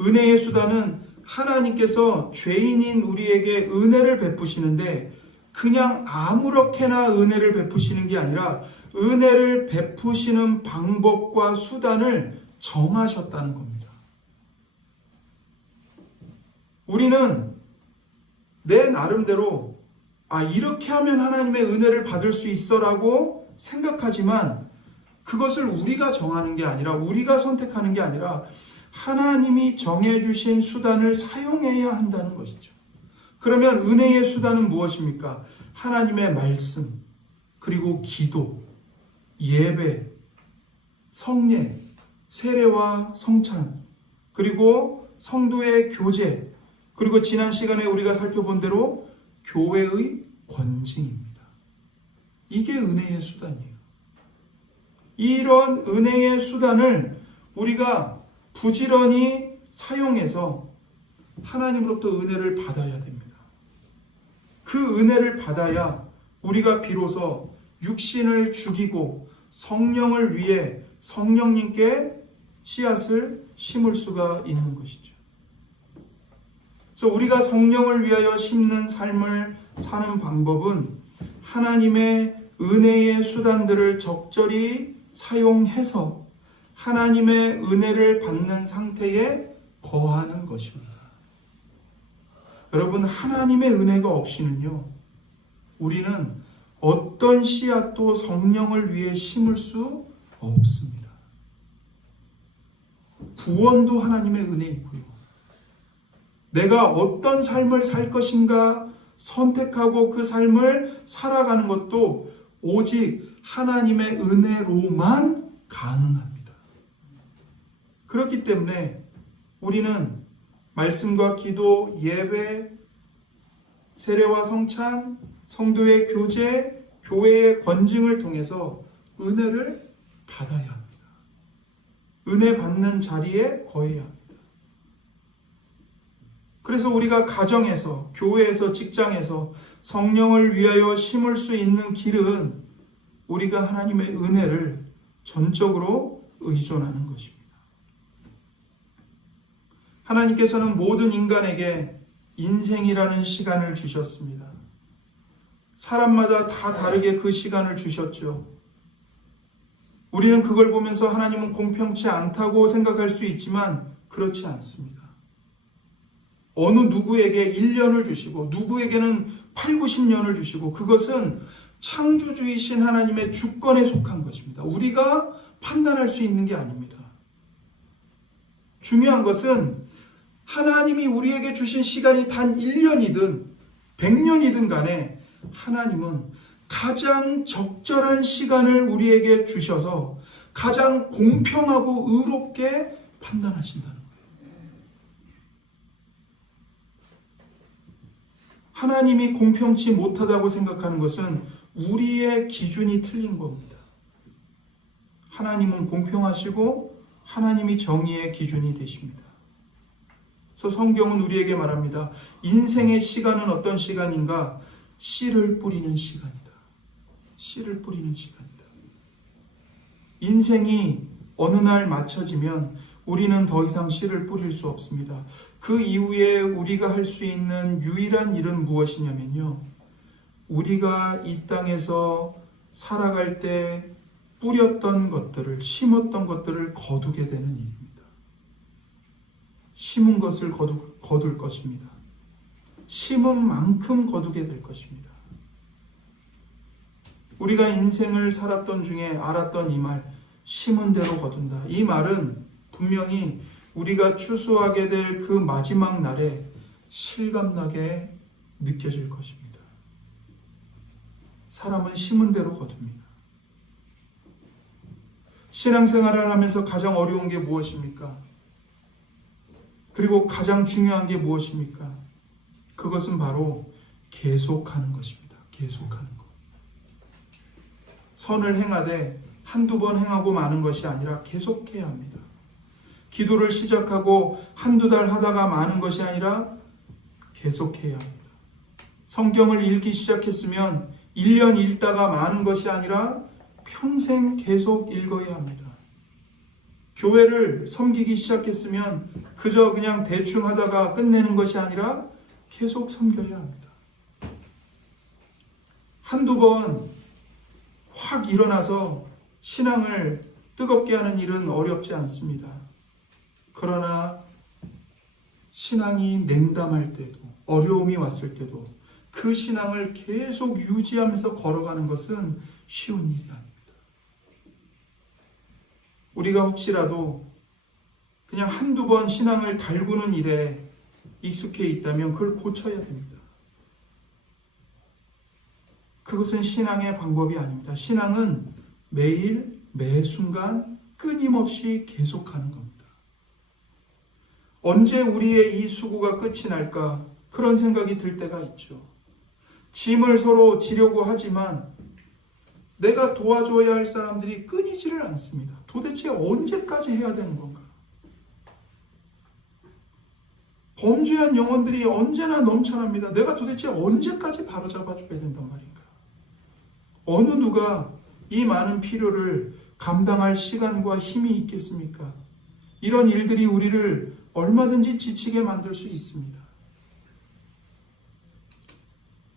은혜의 수단은 하나님께서 죄인인 우리에게 은혜를 베푸시는데 그냥 아무렇게나 은혜를 베푸시는 게 아니라 은혜를 베푸시는 방법과 수단을 정하셨다는 겁니다. 우리는 내 나름대로 이렇게 하면 하나님의 은혜를 받을 수 있어라고 생각하지만 그것을 우리가 정하는 게 아니라 우리가 선택하는 게 아니라 하나님이 정해주신 수단을 사용해야 한다는 것이죠. 그러면 은혜의 수단은 무엇입니까? 하나님의 말씀, 그리고 기도, 예배, 성례, 세례와 성찬, 그리고 성도의 교제, 그리고 지난 시간에 우리가 살펴본 대로 교회의 권징입니다. 이게 은혜의 수단이에요. 이런 은혜의 수단을 우리가 부지런히 사용해서 하나님으로부터 은혜를 받아야 됩니다. 그 은혜를 받아야 우리가 비로소 육신을 죽이고 성령을 위해 성령님께 씨앗을 심을 수가 있는 것이죠. 그래서 우리가 성령을 위하여 심는 삶을 사는 방법은 하나님의 은혜의 수단들을 적절히 사용해서 하나님의 은혜를 받는 상태에 거하는 것입니다. 여러분, 하나님의 은혜가 없이는요, 우리는 어떤 씨앗도 성령을 위해 심을 수 없습니다. 구원도 하나님의 은혜이고요. 내가 어떤 삶을 살 것인가 선택하고 그 삶을 살아가는 것도 오직 하나님의 은혜로만 가능합니다. 그렇기 때문에 우리는 말씀과 기도, 예배, 세례와 성찬, 성도의 교제, 교회의 권징을 통해서 은혜를 받아야 합니다. 은혜 받는 자리에 거해야 합니다. 그래서 우리가 가정에서, 교회에서, 직장에서 성령을 위하여 심을 수 있는 길은 우리가 하나님의 은혜를 전적으로 의존하는 것입니다. 하나님께서는 모든 인간에게 인생이라는 시간을 주셨습니다. 사람마다 다 다르게 그 시간을 주셨죠. 우리는 그걸 보면서 하나님은 공평치 않다고 생각할 수 있지만 그렇지 않습니다. 어느 누구에게 1년을 주시고 누구에게는 8, 90년을 주시고 그것은 창조주이신 하나님의 주권에 속한 것입니다. 우리가 판단할 수 있는 게 아닙니다. 중요한 것은 하나님이 우리에게 주신 시간이 단 1년이든 100년이든 간에 하나님은 가장 적절한 시간을 우리에게 주셔서 가장 공평하고 의롭게 판단하신다는 거예요. 하나님이 공평치 못하다고 생각하는 것은 우리의 기준이 틀린 겁니다. 하나님은 공평하시고 하나님이 정의의 기준이 되십니다. 그래서 성경은 우리에게 말합니다. 인생의 시간은 어떤 시간인가? 씨를 뿌리는 시간이다. 씨를 뿌리는 시간이다. 인생이 어느 날 마쳐지면 우리는 더 이상 씨를 뿌릴 수 없습니다. 그 이후에 우리가 할 수 있는 유일한 일은 무엇이냐면요, 우리가 이 땅에서 살아갈 때 뿌렸던 것들을, 심었던 것들을 거두게 되는 일입니다. 심은 것을 거둘 것입니다. 심은 만큼 거두게 될 것입니다. 우리가 인생을 살았던 중에 알았던 이 말, 심은 대로 거둔다. 이 말은 분명히 우리가 추수하게 될 그 마지막 날에 실감나게 느껴질 것입니다. 사람은 심은 대로 거둡니다. 신앙생활을 하면서 가장 어려운 게 무엇입니까? 그리고 가장 중요한 게 무엇입니까? 그것은 바로 계속하는 것입니다. 계속하는 것. 선을 행하되 한두 번 행하고 마는 것이 아니라 계속해야 합니다. 기도를 시작하고 한두 달 하다가 마는 것이 아니라 계속해야 합니다. 성경을 읽기 시작했으면 1년 읽다가 마는 것이 아니라 평생 계속 읽어야 합니다. 교회를 섬기기 시작했으면 그저 그냥 대충 하다가 끝내는 것이 아니라 계속 섬겨야 합니다. 한두 번 확 일어나서 신앙을 뜨겁게 하는 일은 어렵지 않습니다. 그러나 신앙이 냉담할 때도, 어려움이 왔을 때도 그 신앙을 계속 유지하면서 걸어가는 것은 쉬운 일이 아닙니다. 우리가 혹시라도 그냥 한두 번 신앙을 달구는 일에 익숙해 있다면 그걸 고쳐야 됩니다. 그것은 신앙의 방법이 아닙니다. 신앙은 매일, 매 순간 끊임없이 계속하는 겁니다. 언제 우리의 이 수고가 끝이 날까? 그런 생각이 들 때가 있죠. 짐을 서로 지려고 하지만 내가 도와줘야 할 사람들이 끊이지를 않습니다. 도대체 언제까지 해야 되는 건가? 범죄한 영혼들이 언제나 넘쳐납니다. 내가 도대체 언제까지 바로잡아줘야 된단 말인가? 어느 누가 이 많은 필요를 감당할 시간과 힘이 있겠습니까? 이런 일들이 우리를 얼마든지 지치게 만들 수 있습니다.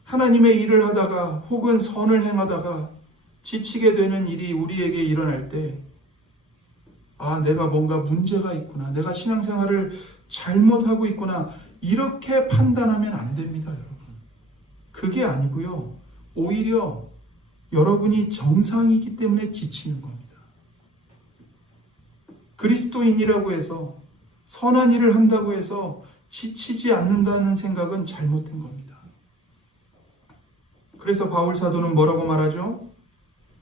하나님의 일을 하다가 혹은 선을 행하다가 지치게 되는 일이 우리에게 일어날 때, 아, 내가 뭔가 문제가 있구나, 내가 신앙생활을 잘못하고 있구나, 이렇게 판단하면 안 됩니다, 여러분. 그게 아니고요, 오히려 여러분이 정상이기 때문에 지치는 겁니다. 그리스도인이라고 해서, 선한 일을 한다고 해서 지치지 않는다는 생각은 잘못된 겁니다. 그래서 바울 사도는 뭐라고 말하죠?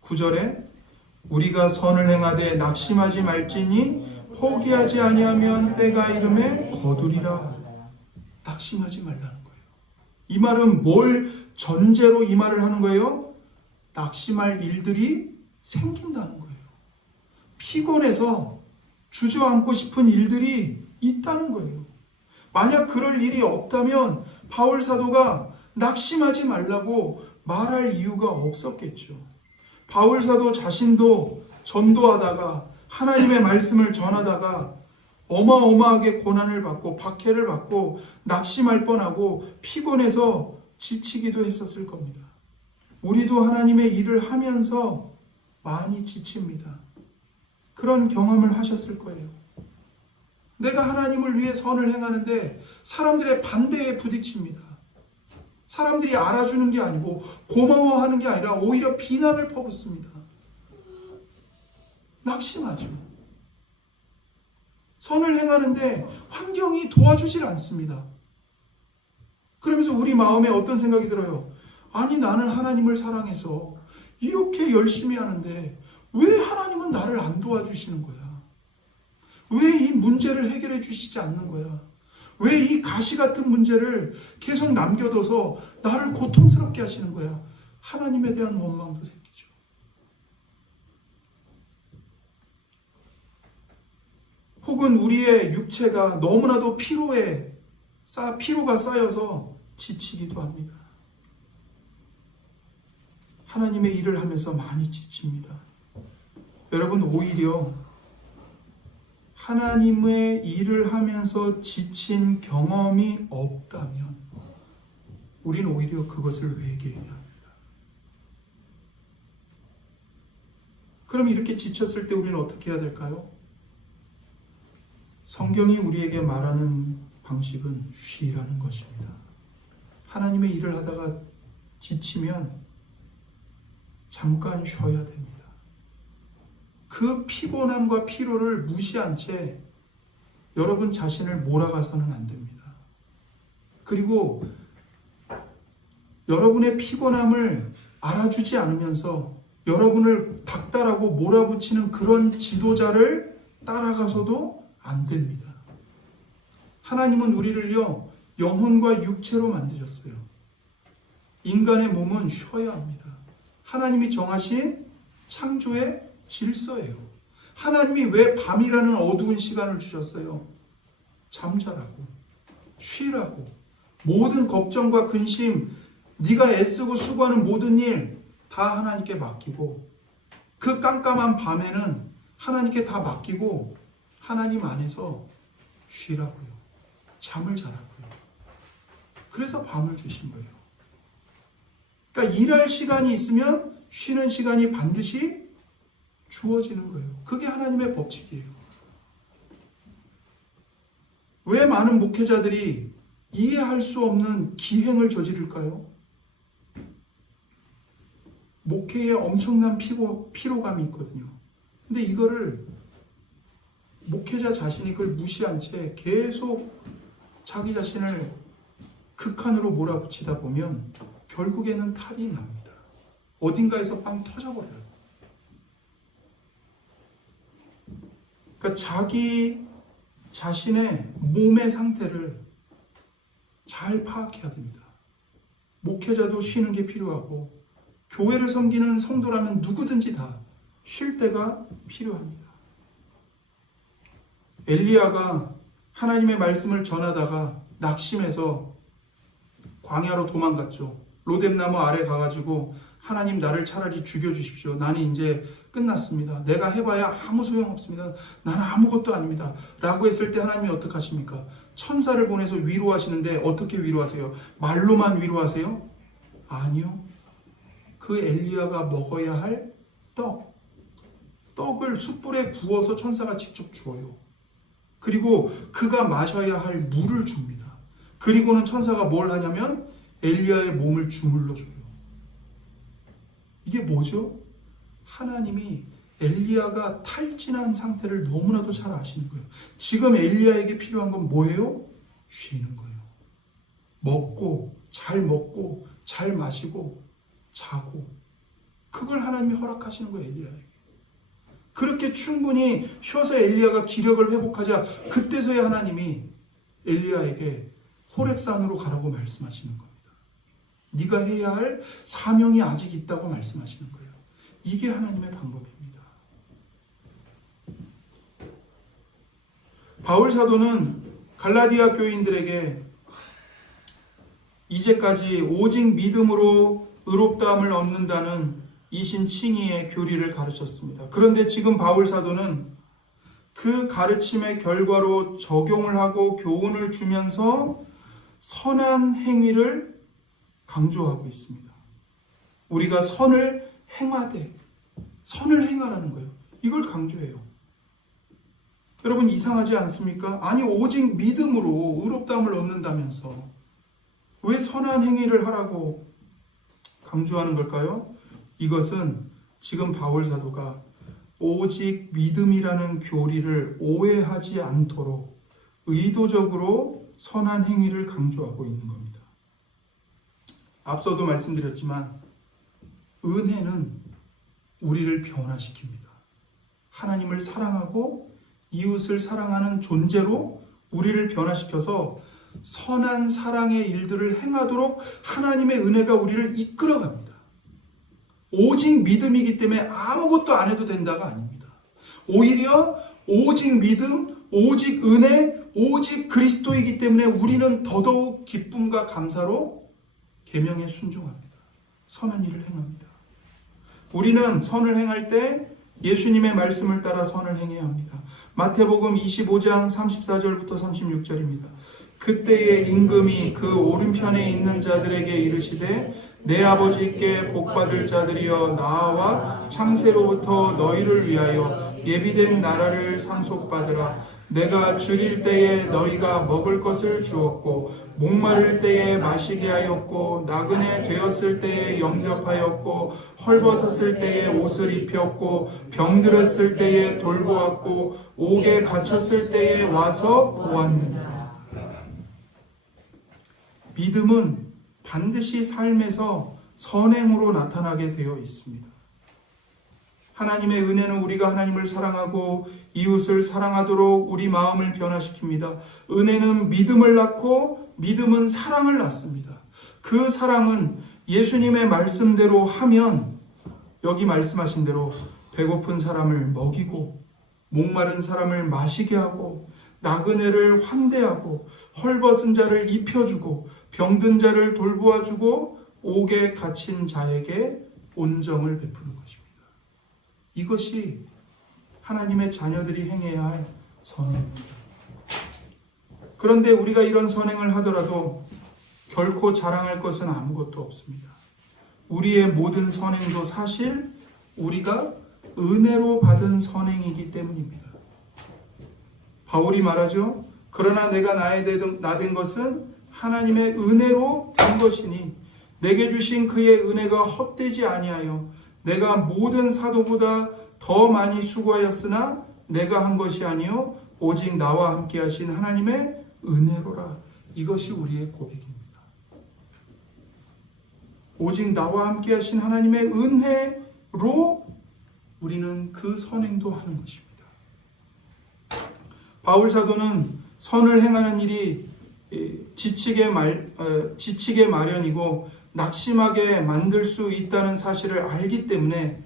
9절에 우리가 선을 행하되 낙심하지 말지니 포기하지 아니하면 때가 이름에 거두리라. 낙심하지 말라는 거예요. 이 말은 뭘 전제로 이 말을 하는 거예요? 낙심할 일들이 생긴다는 거예요. 피곤해서 주저앉고 싶은 일들이 있다는 거예요. 만약 그럴 일이 없다면 바울 사도가 낙심하지 말라고 말할 이유가 없었겠죠. 바울 사도 자신도 전도하다가 하나님의 말씀을 전하다가 어마어마하게 고난을 받고 박해를 받고 낙심할 뻔하고 피곤해서 지치기도 했었을 겁니다. 우리도 하나님의 일을 하면서 많이 지칩니다. 그런 경험을 하셨을 거예요. 내가 하나님을 위해 선을 행하는데 사람들의 반대에 부딪힙니다. 사람들이 알아주는 게 아니고 고마워하는 게 아니라 오히려 비난을 퍼붓습니다. 낙심하죠. 선을 행하는데 환경이 도와주질 않습니다. 그러면서 우리 마음에 어떤 생각이 들어요? 아니, 나는 하나님을 사랑해서 이렇게 열심히 하는데 왜 하나님은 나를 안 도와주시는 거야? 왜 이 문제를 해결해 주시지 않는 거야? 왜 이 가시 같은 문제를 계속 남겨둬서 나를 고통스럽게 하시는 거야? 하나님에 대한 원망도 생기죠. 혹은 우리의 육체가 너무나도 피로가 쌓여서 지치기도 합니다. 하나님의 일을 하면서 많이 지칩니다. 여러분, 오히려 하나님의 일을 하면서 지친 경험이 없다면 우리는 오히려 그것을 회개해야 합니다. 그럼 이렇게 지쳤을 때 우리는 어떻게 해야 될까요? 성경이 우리에게 말하는 방식은 쉬라는 것입니다. 하나님의 일을 하다가 지치면 잠깐 쉬어야 됩니다. 그 피곤함과 피로를 무시한 채 여러분 자신을 몰아가서는 안 됩니다. 그리고 여러분의 피곤함을 알아주지 않으면서 여러분을 닥달하고 몰아붙이는 그런 지도자를 따라가서도 안 됩니다. 하나님은 우리를요, 영혼과 육체로 만드셨어요. 인간의 몸은 쉬어야 합니다. 하나님이 정하신 창조의 질서예요. 하나님이 왜 밤이라는 어두운 시간을 주셨어요? 잠자라고, 쉬라고. 모든 걱정과 근심, 네가 애쓰고 수고하는 모든 일 다 하나님께 맡기고, 그 깜깜한 밤에는 하나님께 다 맡기고 하나님 안에서 쉬라고요. 잠을 자라고요. 그래서 밤을 주신 거예요. 그러니까 일할 시간이 있으면 쉬는 시간이 반드시 주어지는 거예요. 그게 하나님의 법칙이에요. 왜 많은 목회자들이 이해할 수 없는 기행을 저지를까요? 목회에 엄청난 피로감이 있거든요. 근데 이거를 목회자 자신이 그걸 무시한 채 계속 자기 자신을 극한으로 몰아붙이다 보면 결국에는 탈이 납니다. 어딘가에서 빵 터져버려요. 그러니까 자기 자신의 몸의 상태를 잘 파악해야 됩니다. 목회자도 쉬는 게 필요하고 교회를 섬기는 성도라면 누구든지 다 쉴 때가 필요합니다. 엘리야가 하나님의 말씀을 전하다가 낙심해서 광야로 도망갔죠. 로뎀나무 아래 가가지고 하나님 나를 차라리 죽여주십시오. 나는 이제 끝났습니다. 내가 해봐야 아무 소용없습니다. 나는 아무것도 아닙니다. 라고 했을 때 하나님이 어떻게 하십니까? 천사를 보내서 위로하시는데 어떻게 위로하세요? 말로만 위로하세요? 아니요. 그 엘리야가 먹어야 할 떡을 숯불에 구워서 천사가 직접 주어요. 그리고 그가 마셔야 할 물을 줍니다. 그리고는 천사가 뭘 하냐면 엘리야의 몸을 주물러 줘요. 이게 뭐죠? 하나님이 엘리야가 탈진한 상태를 너무나도 잘 아시는 거예요. 지금 엘리야에게 필요한 건 뭐예요? 쉬는 거예요. 먹고 잘 마시고 자고, 그걸 하나님이 허락하시는 거예요. 엘리야에게. 그렇게 충분히 쉬어서 엘리야가 기력을 회복하자 그때서야 하나님이 엘리야에게 호렙산으로 가라고 말씀하시는 겁니다. 네가 해야 할 사명이 아직 있다고 말씀하시는 거예요. 이게 하나님의 방법입니다. 바울 사도는 갈라디아 교인들에게 이제까지 오직 믿음으로 의롭다함을 얻는다는 이신 칭의의 교리를 가르쳤습니다. 그런데 지금 바울 사도는 그 가르침의 결과로 적용을 하고 교훈을 주면서 선한 행위를 강조하고 있습니다. 우리가 선을 행하라는 거예요. 이걸 강조해요. 여러분 이상하지 않습니까? 아니 오직 믿음으로 의롭다함을 얻는다면서 왜 선한 행위를 하라고 강조하는 걸까요? 이것은 지금 바울 사도가 오직 믿음이라는 교리를 오해하지 않도록 의도적으로 선한 행위를 강조하고 있는 겁니다. 앞서도 말씀드렸지만 은혜는 우리를 변화시킵니다. 하나님을 사랑하고 이웃을 사랑하는 존재로 우리를 변화시켜서 선한 사랑의 일들을 행하도록 하나님의 은혜가 우리를 이끌어갑니다. 오직 믿음이기 때문에 아무것도 안 해도 된다가 아닙니다. 오히려 오직 믿음, 오직 은혜, 오직 그리스도이기 때문에 우리는 더더욱 기쁨과 감사로 계명에 순종합니다. 선한 일을 행합니다. 우리는 선을 행할 때 예수님의 말씀을 따라 선을 행해야 합니다. 마태복음 25장 34절부터 36절입니다. 그때의 임금이 그 오른편에 있는 자들에게 이르시되 내 아버지께 복받을 자들이여 나와 창세로부터 너희를 위하여 예비된 나라를 상속받으라. 내가 줄일 때에 너희가 먹을 것을 주었고 목마를 때에 마시게 하였고 나그네 되었을 때에 영접하였고 헐벗었을 때에 옷을 입혔고 병들었을 때에 돌보았고 옥에 갇혔을 때에 와서 보았느니라. 믿음은 반드시 삶에서 선행으로 나타나게 되어 있습니다. 하나님의 은혜는 우리가 하나님을 사랑하고 이웃을 사랑하도록 우리 마음을 변화시킵니다. 은혜는 믿음을 낳고 믿음은 사랑을 낳습니다. 그 사랑은 예수님의 말씀대로 하면 여기 말씀하신 대로 배고픈 사람을 먹이고 목마른 사람을 마시게 하고 나그네를 환대하고 헐벗은 자를 입혀주고 병든 자를 돌보아주고 옥에 갇힌 자에게 온정을 베푸는 것입니다. 이것이 하나님의 자녀들이 행해야 할 선행입니다. 그런데 우리가 이런 선행을 하더라도 결코 자랑할 것은 아무것도 없습니다. 우리의 모든 선행도 사실 우리가 은혜로 받은 선행이기 때문입니다. 바울이 말하죠. 그러나 내가 나된 것은 하나님의 은혜로 된 것이니 내게 주신 그의 은혜가 헛되지 아니하여 내가 모든 사도보다 더 많이 수고하였으나 내가 한 것이 아니요 오직 나와 함께 하신 하나님의 은혜로라. 이것이 우리의 고백입니다. 오직 나와 함께 하신 하나님의 은혜로 우리는 그 선행도 하는 것입니다. 바울 사도는 선을 행하는 일이 지치게 마련이고 낙심하게 만들 수 있다는 사실을 알기 때문에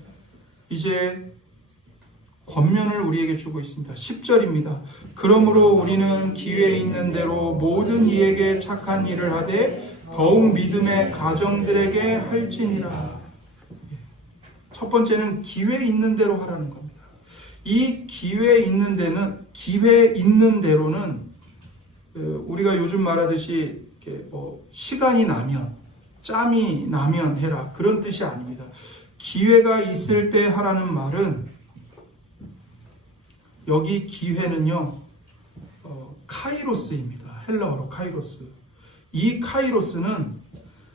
이제 권면을 우리에게 주고 있습니다. 10절입니다. 그러므로 우리는 기회 있는 대로 모든 이에게 착한 일을 하되 더욱 믿음의 가정들에게 할지니라. 첫 번째는 기회 있는 대로 하라는 겁니다. 이 기회 있는 대로는 우리가 요즘 말하듯이 시간이 나면 짬이 나면 해라 그런 뜻이 아닙니다. 기회가 있을 때 하라는 말은 여기 기회는요 카이로스입니다. 헬라어로 카이로스. 이 카이로스는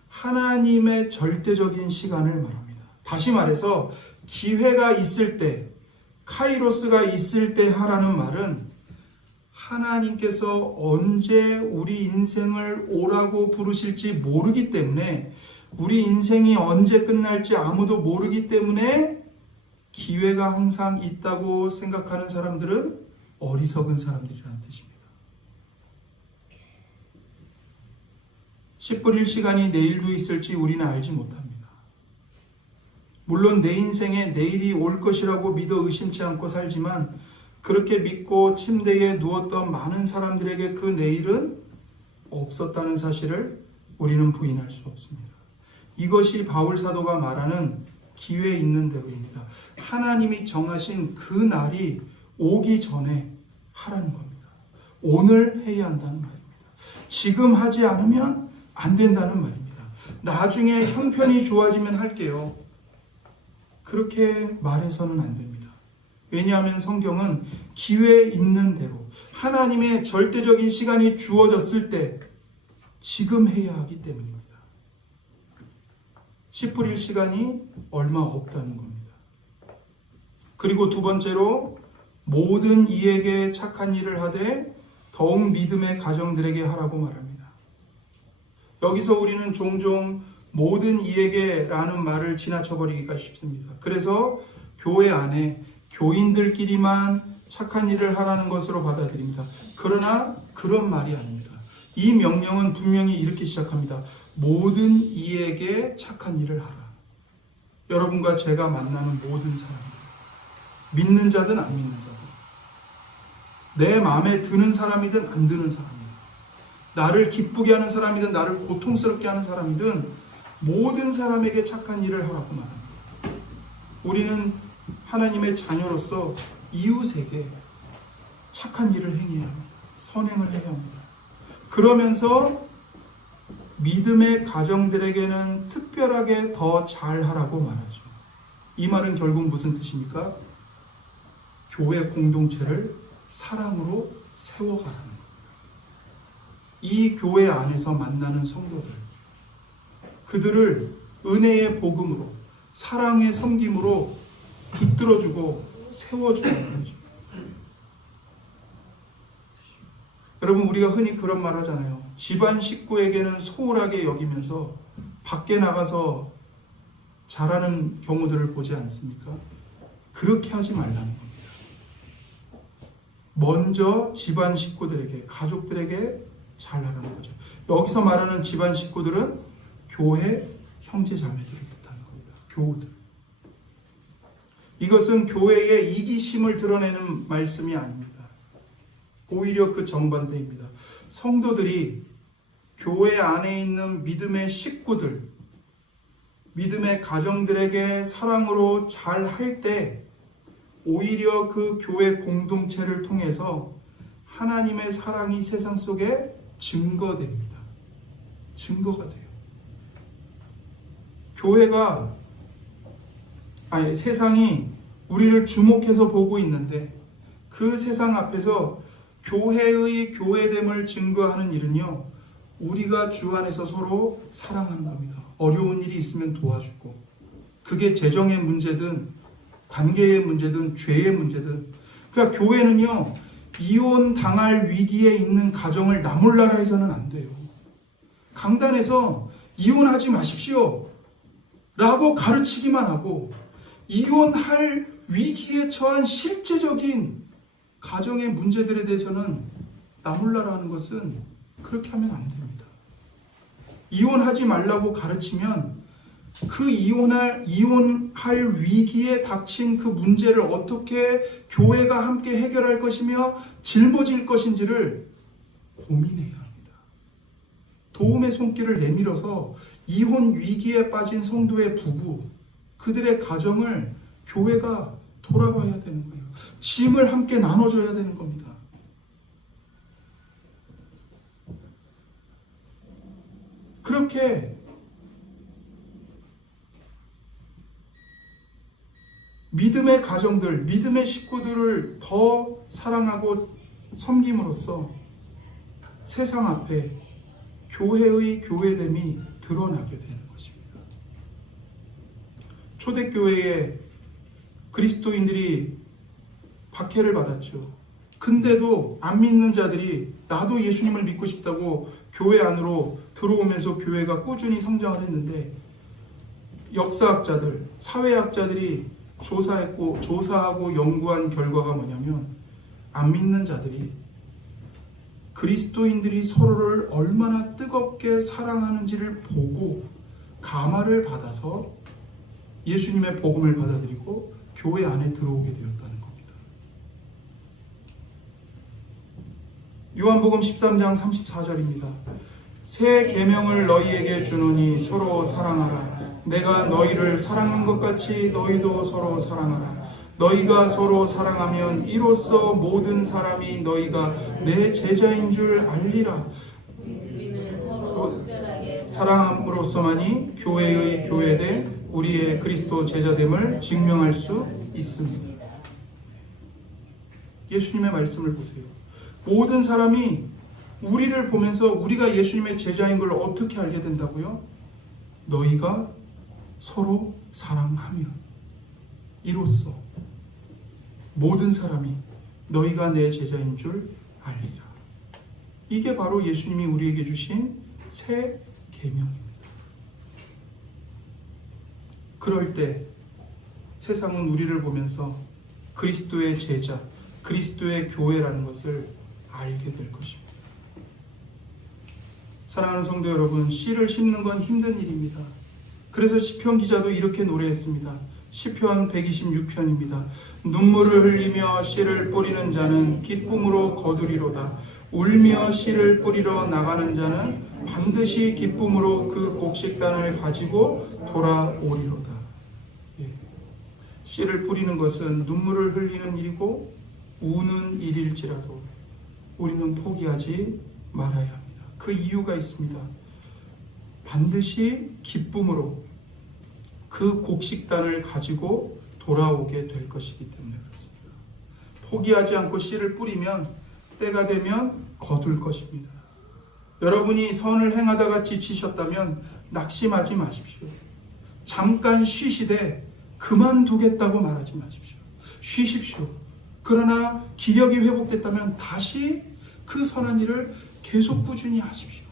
하나님의 절대적인 시간을 말합니다. 다시 말해서 기회가 있을 때 카이로스가 있을 때 하라는 말은 하나님께서 언제 우리 인생을 오라고 부르실지 모르기 때문에 우리 인생이 언제 끝날지 아무도 모르기 때문에 기회가 항상 있다고 생각하는 사람들은 어리석은 사람들이라는 뜻입니다. 10불일 시간이 내일도 있을지 우리는 알지 못합니다. 물론 내 인생에 내일이 올 것이라고 믿어 의심치 않고 살지만 그렇게 믿고 침대에 누웠던 많은 사람들에게 그 내일은 없었다는 사실을 우리는 부인할 수 없습니다. 이것이 바울 사도가 말하는 기회 있는 대로입니다. 하나님이 정하신 그 날이 오기 전에 하라는 겁니다. 오늘 해야 한다는 말입니다. 지금 하지 않으면 안 된다는 말입니다. 나중에 형편이 좋아지면 할게요. 그렇게 말해서는 안 됩니다. 왜냐하면 성경은 기회 있는 대로 하나님의 절대적인 시간이 주어졌을 때 지금 해야 하기 때문입니다. 10불일 시간이 얼마 없다는 겁니다. 그리고 두 번째로 모든 이에게 착한 일을 하되 더욱 믿음의 가정들에게 하라고 말합니다. 여기서 우리는 종종 모든 이에게 라는 말을 지나쳐버리기가 쉽습니다. 그래서 교회 안에 교인들끼리만 착한 일을 하라는 것으로 받아들입니다. 그러나 그런 말이 아닙니다. 이 명령은 분명히 이렇게 시작합니다. 모든 이에게 착한 일을 하라. 여러분과 제가 만나는 모든 사람들, 믿는 자든 안 믿는 자든, 내 마음에 드는 사람이든 안 드는 사람이든, 나를 기쁘게 하는 사람이든 나를 고통스럽게 하는 사람이든 모든 사람에게 착한 일을 하라고 말합니다. 우리는 하나님의 자녀로서 이웃에게 착한 일을 행해야 합니다. 선행을 해야 합니다. 그러면서 믿음의 가정들에게는 특별하게 더 잘하라고 말하죠. 이 말은 결국 무슨 뜻입니까? 교회 공동체를 사랑으로 세워가라는 겁니다. 이 교회 안에서 만나는 성도들, 그들을 은혜의 복음으로, 사랑의 섬김으로 붙들어주고 세워주는 거죠. 여러분, 우리가 흔히 그런 말 하잖아요. 집안 식구에게는 소홀하게 여기면서 밖에 나가서 잘하는 경우들을 보지 않습니까? 그렇게 하지 말라는 겁니다. 먼저 집안 식구들에게, 가족들에게 잘하라는 거죠. 여기서 말하는 집안 식구들은 교회 형제 자매들을 뜻하는 겁니다. 교우들. 이것은 교회의 이기심을 드러내는 말씀이 아닙니다. 오히려 그 정반대입니다. 성도들이 교회 안에 있는 믿음의 식구들, 믿음의 가정들에게 사랑으로 잘할 때 오히려 그 교회 공동체를 통해서 하나님의 사랑이 세상 속에 증거됩니다. 증거가 돼요. 세상이 우리를 주목해서 보고 있는데 그 세상 앞에서 교회의 교회됨을 증거하는 일은요, 우리가 주 안에서 서로 사랑하는 겁니다. 어려운 일이 있으면 도와주고, 그게 재정의 문제든 관계의 문제든 죄의 문제든. 그러니까 교회는요, 이혼 당할 위기에 있는 가정을 나 몰라라 해서는 안 돼요. 강단에서 이혼하지 마십시오 라고 가르치기만 하고, 이혼할 위기에 처한 실제적인 가정의 문제들에 대해서는 나 몰라라 하는 것은 그렇게 하면 안 됩니다. 이혼하지 말라고 가르치면 그 이혼할 위기에 닥친 그 문제를 어떻게 교회가 함께 해결할 것이며 짊어질 것인지를 고민해야 합니다. 도움의 손길을 내밀어서 이혼 위기에 빠진 성도의 부부, 그들의 가정을 교회가 돌아봐야 되는 거예요. 짐을 함께 나눠줘야 되는 겁니다. 그렇게 믿음의 가정들, 믿음의 식구들을 더 사랑하고 섬김으로써 세상 앞에 교회의 교회됨이 드러나게 되는 것입니다. 초대교회에 그리스도인들이 박해를 받았죠. 근데도 안 믿는 자들이 나도 예수님을 믿고 싶다고 교회 안으로 들어오면서 교회가 꾸준히 성장을 했는데, 역사학자들, 사회학자들이 조사하고 연구한 결과가 뭐냐면, 안 믿는 자들이 그리스도인들이 서로를 얼마나 뜨겁게 사랑하는지를 보고 감화를 받아서 예수님의 복음을 받아들이고 교회 안에 들어오게 되었다는 겁니다. 요한복음 13장 34절입니다. 새 계명을 너희에게 주노니 서로 사랑하라. 내가 너희를 사랑한 것 같이 너희도 서로 사랑하라. 너희가 서로 사랑하면 이로써 모든 사람이 너희가 내 제자인 줄 알리라. 사랑함으로써만이 교회의 교회되 우리의 그리스도 제자됨을 증명할 수 있습니다. 예수님의 말씀을 보세요. 모든 사람이 우리를 보면서 우리가 예수님의 제자인 걸 어떻게 알게 된다고요? 너희가 서로 사랑하면 이로써 모든 사람이 너희가 내 제자인 줄 알리라. 이게 바로 예수님이 우리에게 주신 새 계명입니다. 그럴 때 세상은 우리를 보면서 그리스도의 제자, 그리스도의 교회라는 것을 알게 될 것입니다. 사랑하는 성도 여러분, 씨를 심는 건 힘든 일입니다. 그래서 시편 기자도 이렇게 노래했습니다. 시편 126편입니다. 눈물을 흘리며 씨를 뿌리는 자는 기쁨으로 거두리로다. 울며 씨를 뿌리러 나가는 자는 반드시 기쁨으로 그 곡식단을 가지고 돌아오리로다. 씨를 뿌리는 것은 눈물을 흘리는 일이고 우는 일일지라도 우리는 포기하지 말아야 합니다. 그 이유가 있습니다. 반드시 기쁨으로 그 곡식단을 가지고 돌아오게 될 것이기 때문에 그렇습니다. 포기하지 않고 씨를 뿌리면 때가 되면 거둘 것입니다. 여러분이 선을 행하다가 지치셨다면 낙심하지 마십시오. 잠깐 쉬시되 그만두겠다고 말하지 마십시오. 쉬십시오. 그러나 기력이 회복됐다면 다시 그 선한 일을 계속 꾸준히 하십시오.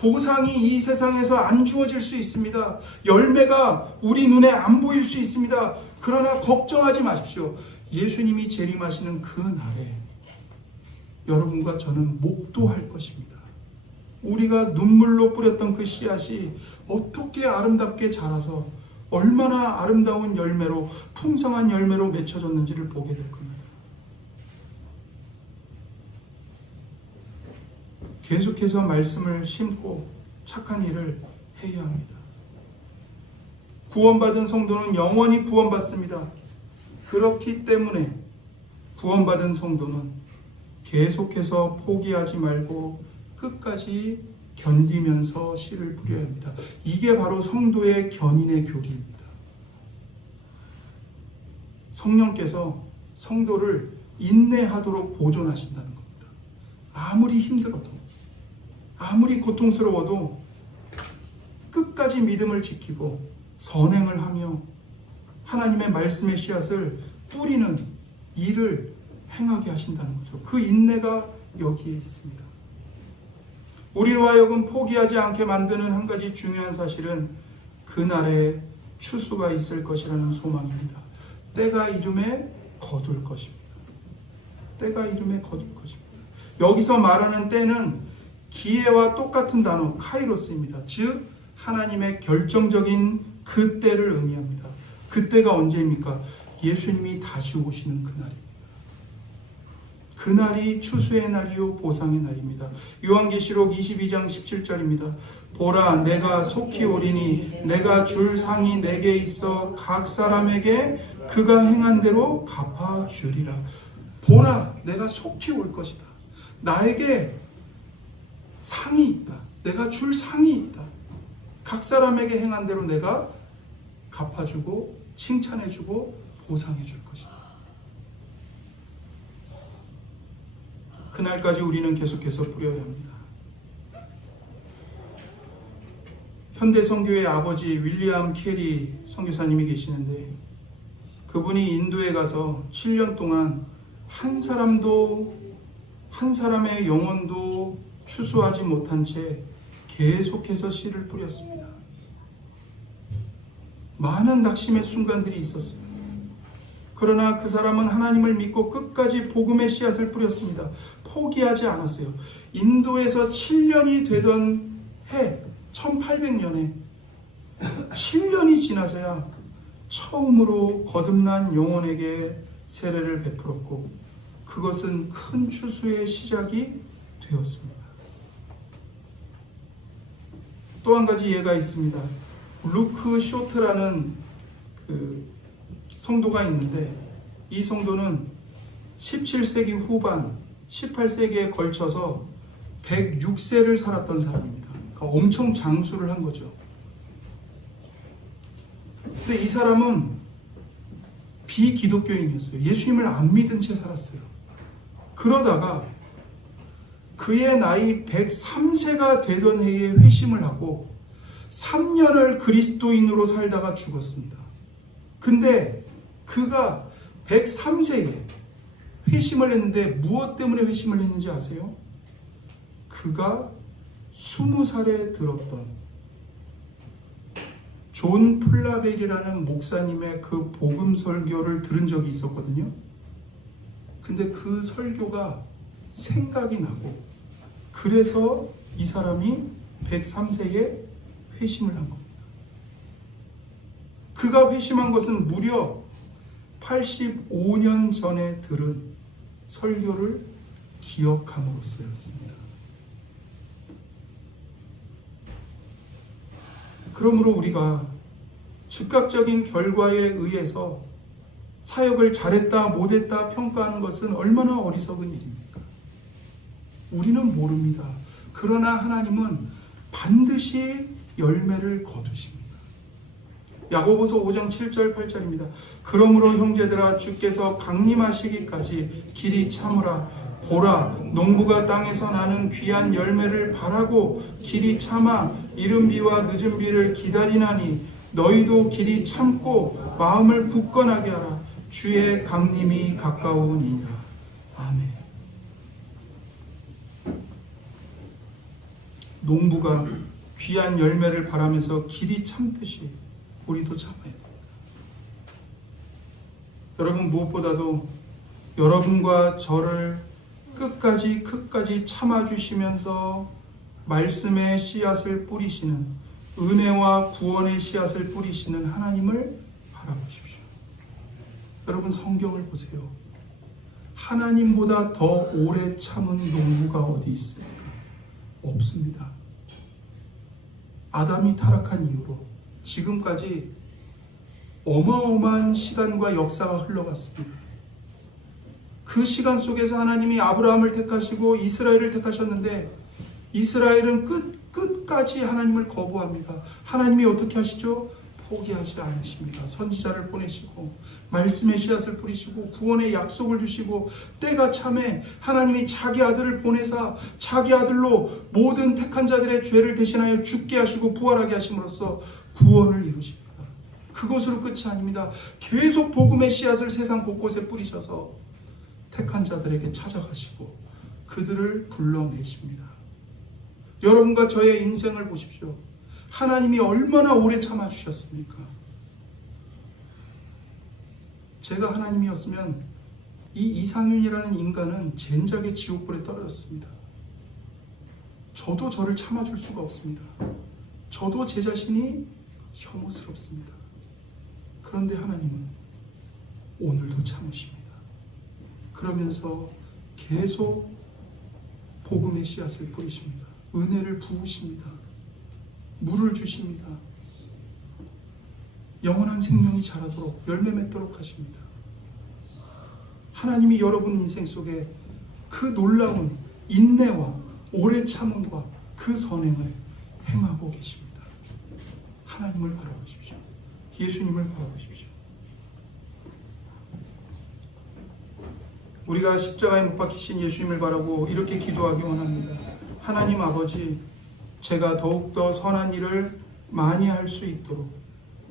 보상이 이 세상에서 안 주어질 수 있습니다. 열매가 우리 눈에 안 보일 수 있습니다. 그러나 걱정하지 마십시오. 예수님이 재림하시는 그 날에 여러분과 저는 목도할 것입니다. 우리가 눈물로 뿌렸던 그 씨앗이 어떻게 아름답게 자라서 얼마나 아름다운 열매로, 풍성한 열매로 맺혀졌는지를 보게 될 겁니다. 계속해서 말씀을 심고 착한 일을 해야 합니다. 구원받은 성도는 영원히 구원받습니다. 그렇기 때문에 구원받은 성도는 계속해서 포기하지 말고 끝까지 견디면서 씨를 뿌려야 합니다. 이게 바로 성도의 견인의 교리입니다. 성령께서 성도를 인내하도록 보존하신다는 겁니다. 아무리 힘들어도, 아무리 고통스러워도 끝까지 믿음을 지키고 선행을 하며 하나님의 말씀의 씨앗을 뿌리는 일을 행하게 하신다는 거죠. 그 인내가 여기에 있습니다. 우리로 하여금 포기하지 않게 만드는 한 가지 중요한 사실은 그날에 추수가 있을 것이라는 소망입니다. 때가 이름에 거둘 것입니다. 때가 이름에 거둘 것입니다. 여기서 말하는 때는 기회와 똑같은 단어 카이로스입니다. 즉 하나님의 결정적인 그 때를 의미합니다. 그때가 언제입니까? 예수님이 다시 오시는 그날입니다. 그날이 추수의 날이요 보상의 날입니다. 요한계시록 22장 17절입니다. 보라 내가 속히 오리니 내가 줄 상이 내게 있어 각 사람에게 그가 행한 대로 갚아주리라. 보라 내가 속히 올 것이다. 나에게 상이 있다. 내가 줄 상이 있다. 각 사람에게 행한 대로 내가 갚아주고 칭찬해주고 보상해줄 것이다. 그날까지 우리는 계속해서 뿌려야 합니다. 현대 선교의 아버지 윌리엄 캐리 선교사님이 계시는데 그분이 인도에 가서 7년 동안 한 사람의 영혼도 추수하지 못한 채 계속해서 씨를 뿌렸습니다. 많은 낙심의 순간들이 있었습니다. 그러나 그 사람은 하나님을 믿고 끝까지 복음의 씨앗을 뿌렸습니다. 포기하지 않았어요. 인도에서 7년이 되던 해 1800년에 7년이 지나서야 처음으로 거듭난 영혼에게 세례를 베풀었고 그것은 큰 추수의 시작이 되었습니다. 또 한 가지 예가 있습니다. 루크 쇼트라는 성도가 있는데 이 성도는 17세기 후반 18세기에 걸쳐서 106세를 살았던 사람입니다. 그러니까 엄청 장수를 한 거죠. 근데 이 사람은 비기독교인이었어요. 예수님을 안 믿은 채 살았어요. 그러다가 그의 나이 103세가 되던 해에 회심을 하고 3년을 그리스도인으로 살다가 죽었습니다. 근데 그가 103세에 회심을 했는데 무엇 때문에 회심을 했는지 아세요? 그가 20살에 들었던 존 플라벨이라는 목사님의 그 복음 설교를 들은 적이 있었거든요. 근데 그 설교가 생각이 나고 그래서 이 사람이 103세에 회심을 한 겁니다. 그가 회심한 것은 무려 85년 전에 들은 설교를 기억함으로써였습니다. 그러므로 우리가 즉각적인 결과에 의해서 사역을 잘했다 못했다 평가하는 것은 얼마나 어리석은 일입니까? 우리는 모릅니다. 그러나 하나님은 반드시 열매를 거두십니다. 야고보서 5장 7절 8절입니다. 그러므로 형제들아 주께서 강림하시기까지 길이 참으라. 보라, 농부가 땅에서 나는 귀한 열매를 바라고 길이 참아 이른 비와 늦은 비를 기다리나니 너희도 길이 참고 마음을 굳건하게 하라. 주의 강림이 가까우니라. 아멘. 농부가 귀한 열매를 바라면서 길이 참듯이 우리도 참아야 됩니다. 여러분, 무엇보다도 여러분과 저를 끝까지 참아주시면서 말씀의 씨앗을 뿌리시는, 은혜와 구원의 씨앗을 뿌리시는 하나님을 바라보십시오. 여러분, 성경을 보세요. 하나님보다 더 오래 참은 농부가 어디 있습니까? 없습니다. 아담이 타락한 이후로 지금까지 어마어마한 시간과 역사가 흘러갔습니다. 그 시간 속에서 하나님이 아브라함을 택하시고 이스라엘을 택하셨는데 이스라엘은 끝까지 하나님을 거부합니다. 하나님이 어떻게 하시죠? 포기하지 않으십니다. 선지자를 보내시고 말씀의 씨앗을 뿌리시고 구원의 약속을 주시고 때가 참에 하나님이 자기 아들을 보내사 자기 아들로 모든 택한 자들의 죄를 대신하여 죽게 하시고 부활하게 하심으로써 구원을 이루십니다. 그것으로 끝이 아닙니다. 계속 복음의 씨앗을 세상 곳곳에 뿌리셔서 택한 자들에게 찾아가시고 그들을 불러내십니다. 여러분과 저의 인생을 보십시오. 하나님이 얼마나 오래 참아주셨습니까? 제가 하나님이었으면 이 이상윤이라는 인간은 젠장의 지옥불에 떨어졌습니다. 저도 저를 참아줄 수가 없습니다. 저도 제 자신이 혐오스럽습니다. 그런데 하나님은 오늘도 참으십니다. 그러면서 계속 복음의 씨앗을 뿌리십니다. 은혜를 부으십니다. 물을 주십니다. 영원한 생명이 자라도록 열매 맺도록 하십니다. 하나님이 여러분 인생 속에 그 놀라운 인내와 오래 참음과 그 선행을 행하고 계십니다. 하나님을 바라보십시오. 예수님을 바라보십시오. 우리가 십자가에 못 박히신 예수님을 바라고 이렇게 기도하기 원합니다. 하나님 아버지, 제가 더욱더 선한 일을 많이 할 수 있도록,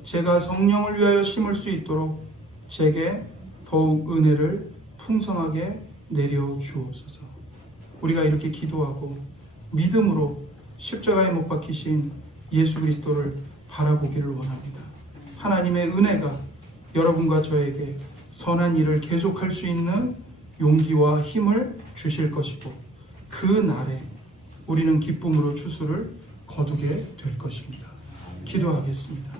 제가 성령을 위하여 심을 수 있도록 제게 더욱 은혜를 풍성하게 내려 주옵소서. 우리가 이렇게 기도하고 믿음으로 십자가에 못 박히신 예수 그리스도를 바라보기를 원합니다. 하나님의 은혜가 여러분과 저에게 선한 일을 계속할 수 있는 용기와 힘을 주실 것이고 그 날에 우리는 기쁨으로 추수를 거두게 될 것입니다. 기도하겠습니다.